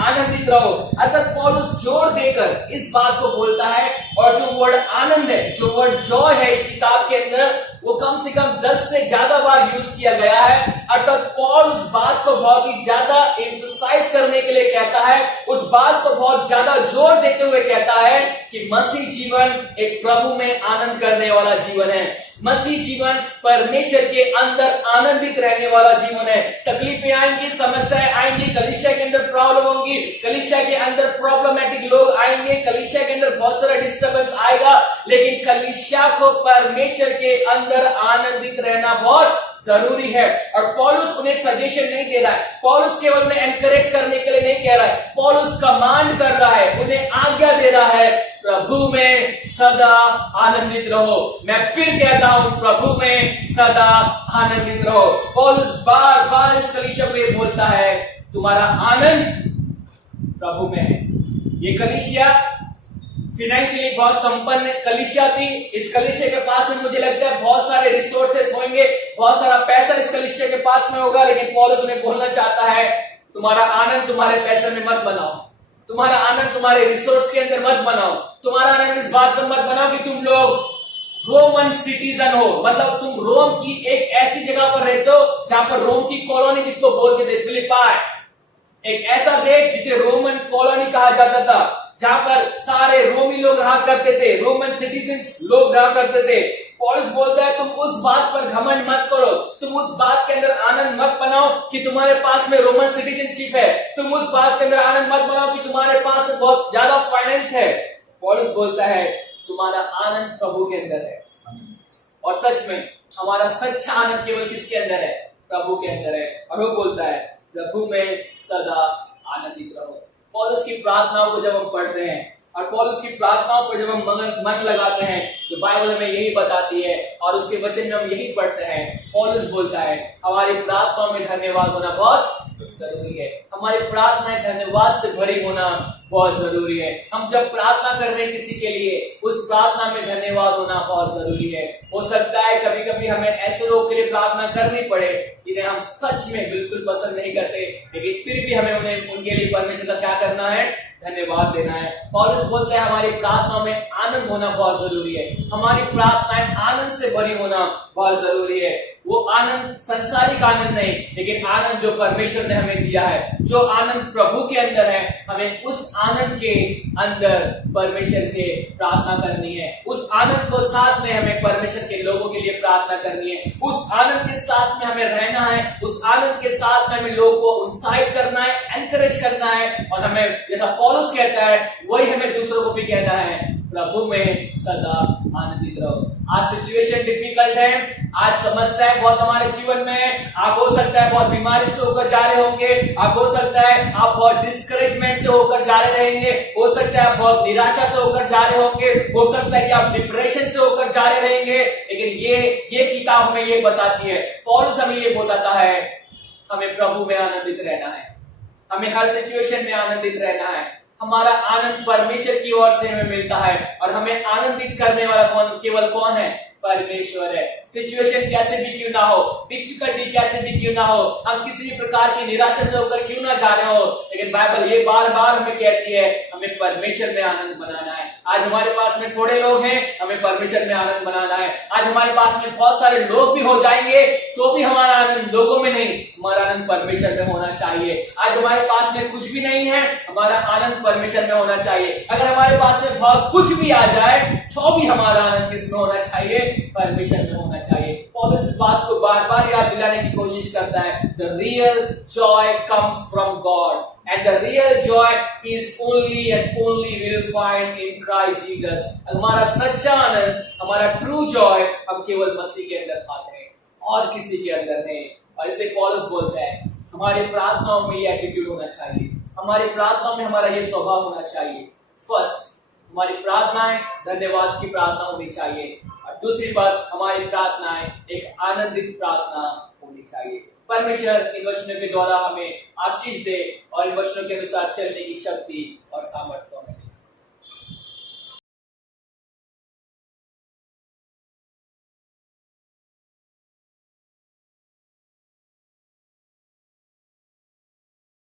आनंदित रहो। अर्थात पौलुस जोर देकर इस बात को बोलता है। और जो वर्ड आनंद है, जो वर्ड जॉय है इस किताब के अंदर वो कम से कम 10 से ज्यादा बार यूज किया गया है। अर्थात पॉल उस बात को बहुत ही ज्यादा एम्फसाइज करने के लिए कहता है, उस बात को बहुत ज्यादा जोर देते हुए कहता है कि मसीह जीवन एक प्रभु में आनंद करने वाला जीवन है। मसीह जीवन परमेश्वर के अंदर आनंदित रहने वाला जीवन है। तकलीफें आएंगी, समस्याएं आएंगी, कलीसिया के अंदर प्रॉब्लम होंगी, कलीसिया के अंदर प्रॉब्लमेटिक लोग आएंगे, कलीसिया के अंदर बहुत सारा डिस्टर्बेंस आएगा, लेकिन कलीसिया को परमेश्वर के अंदर आनंदित रहना बहुत जरूरी है। और पौलुस उन्हें सजेशन नहीं दे रहा है, पौलुस केवल उन्हें एनकरेज करने के लिए नहीं कह रहा है, पौलुस कमांड कर रहा है, उन्हें आज्ञा दे रहा है, प्रभु में सदा आनंदित रहो। मैं फिर कहता हूं, प्रभु में सदा आनंदित रहो। पौलुस बार बार इस कलीसिया को ये बोलता है, तुम्हारा आनंद प्रभु में है। ये कलीसिया फाइनेंशियली बहुत संपन्न कलीसिया थी। इस कलीसिया के पास में मुझे लगता है बहुत सारे रिसोर्सेस होंगे, बहुत सारा पैसा इस कलीसिया के पास में होगा, लेकिन पौलुस उन्हें बोलना चाहता है, तुम्हारा आनंद तुम्हारे पैसे में मत बनाओ, तुम्हारा आनंद तुम्हारे रिसोर्स के अंदर मत बनाओ, तुम्हारा आनंद इस बात पर मत बनाओ कि तुम लोग रोमन सिटीजन हो, मतलब तुम रोम की एक ऐसी जगह पर रहते हो जहां पर रोम की कॉलोनी जिसको बोलते थे फिलिपाई, एक ऐसा देश जिसे रोमन कॉलोनी कहा जाता था, जहां पर सारे रोमी लोग रहा करते थे, रोमन सिटीजन्स लोग रहा करते थे। पौलुस बोलता है, तुम उस बात पर घमंड मत करो, तुम उस बात के अंदर आनंद मत बनाओ कि तुम्हारे पास में रोमन सिटीजनशिप है, तुम उस बात के अंदर आनंद मत बनाओ कि तुम्हारे पास में बहुत ज्यादा फाइनेंस है। पौलुस बोलता है, तुम्हारा आनंद प्रभु के अंदर है। और सच में हमारा सच्चा आनंद केवल किसके अंदर है? प्रभु के अंदर है। और वो बोलता है, प्रभु में सदा आनंदित रहो। पौलुस की प्रार्थनाओं को जब हम पढ़ते हैं और पौलुस की प्रार्थनाओं पर जब हम मन लगाते हैं तो बाइबल हमें यही बताती है और उसके वचन में हम यही पढ़ते हैं। पौलुस बोलता है, हमारी प्रार्थनाओं में धन्यवाद होना बहुत जरूरी है। हमारी प्रार्थनाएं धन्यवाद से भरी होना बहुत जरूरी है। हम जब प्रार्थना कर रहे हैं किसी के लिए, उस प्रार्थना में धन्यवाद होना बहुत जरूरी है। हो सकता है कभी कभी हमें ऐसे लोगों के लिए प्रार्थना करनी पड़े जिन्हें हम सच में बिल्कुल पसंद नहीं करते, लेकिन फिर भी हमें उन्हें उनके लिए परमेश्वर का क्या करना है? धन्यवाद देना है। पौलुस बोलते हैं, हमारी प्रार्थनाओं में आनंद होना बहुत जरूरी है। हमारी प्रार्थनाएं आनंद से भरी होना बहुत जरूरी है। वो आनंद संसारिक आनंद नहीं, लेकिन आनंद जो परमेश्वर ने हमें दिया है, जो आनंद प्रभु के अंदर है, हमें उस आनंद के अंदर परमेश्वर के प्रार्थना करनी है। उस आनंद को साथ में हमें परमेश्वर के लोगों के लिए प्रार्थना करनी है। उस आनंद के साथ में हमें रहना है। उस आनंद के साथ में हमें लोगों को उत्साहित करना है, एनकरेज करना है। और हमें जैसा पौलुस कहता है, वही हमें दूसरों को भी कहना है, प्रभु में सदा आनंदित रहो। आज सिचुएशन डिफिकल्ट है, आज समस्याएं बहुत हमारे जीवन में है। आप हो सकता है बहुत बीमारी से होकर जा रहे होंगे, आप हो सकता है आप बहुत डिस्करेजमेंट से होकर जा रहे रहेंगे, हो सकता है आप बहुत निराशा से होकर जा रहे होंगे, हो सकता है कि आप डिप्रेशन से होकर जा रहे रहेंगे। लेकिन ये किताब हमें ये बताती है, पौलुस हमें ये बताता है, हमें प्रभु में आनंदित रहना है, हमें हर सिचुएशन में आनंदित रहना है। हमारा आनंद परमेश्वर की ओर से हमें मिलता है और हमें आनंदित करने वाला केवल कौन है? परमेश्वर है। सिचुएशन कैसे भी क्यों ना हो, डिफिकल्टी कैसे भी क्यों ना हो, हम किसी भी प्रकार की निराशा से होकर क्यों ना जा रहे हो, लेकिन बाइबल ये बार बार हमें कहती है, हमें परमेश्वर में आनंद बनाना है। आज हमारे पास में थोड़े लोग हैं, हमें परमेश्वर में आनंद बनाना है। आज हमारे पास में बहुत सारे लोग भी हो जाएंगे तो भी हमारा आनंद लोगों में नहीं, हमारा आनंद परमेश्वर में होना चाहिए। आज हमारे पास में कुछ भी नहीं है, हमारा आनंद परमेश्वर में होना चाहिए। अगर हमारे पास में बहुत कुछ भी आ जाए तो भी हमारा आनंद किसमें होना चाहिए? परमेश्वर में होना चाहिए। पौलुस इस बात को बार बार याद दिलाने की कोशिश करता है, the real Joy comes from God and the real joy is only and only we will find in Christ Jesus। हमारा सच्चा आनंद, हमारा ट्रू जॉय हम केवल मसीह के अंदर पाते हैं और किसी के अंदर नहीं। और इसे पौलुस बोलता है, हमारी प्रार्थनाओं में ये एटीट्यूड होना चाहिए, हमारी प्रार्थनाओं में हमारा ये स्वभाव होना चाहिए। फर्स्ट, हमारी प्रार्थनाएं धन्यवाद की प्रार्थना होनी चाहिए, और दूसरी बात, हमारी प्रार्थनाएं एक आनंदित प्रार्थना होनी चाहिए। परमेश्वर इन वचनों के द्वारा हमें आशीष दे और इन वचनों के अनुसार चलने की शक्ति और सामर्थ्य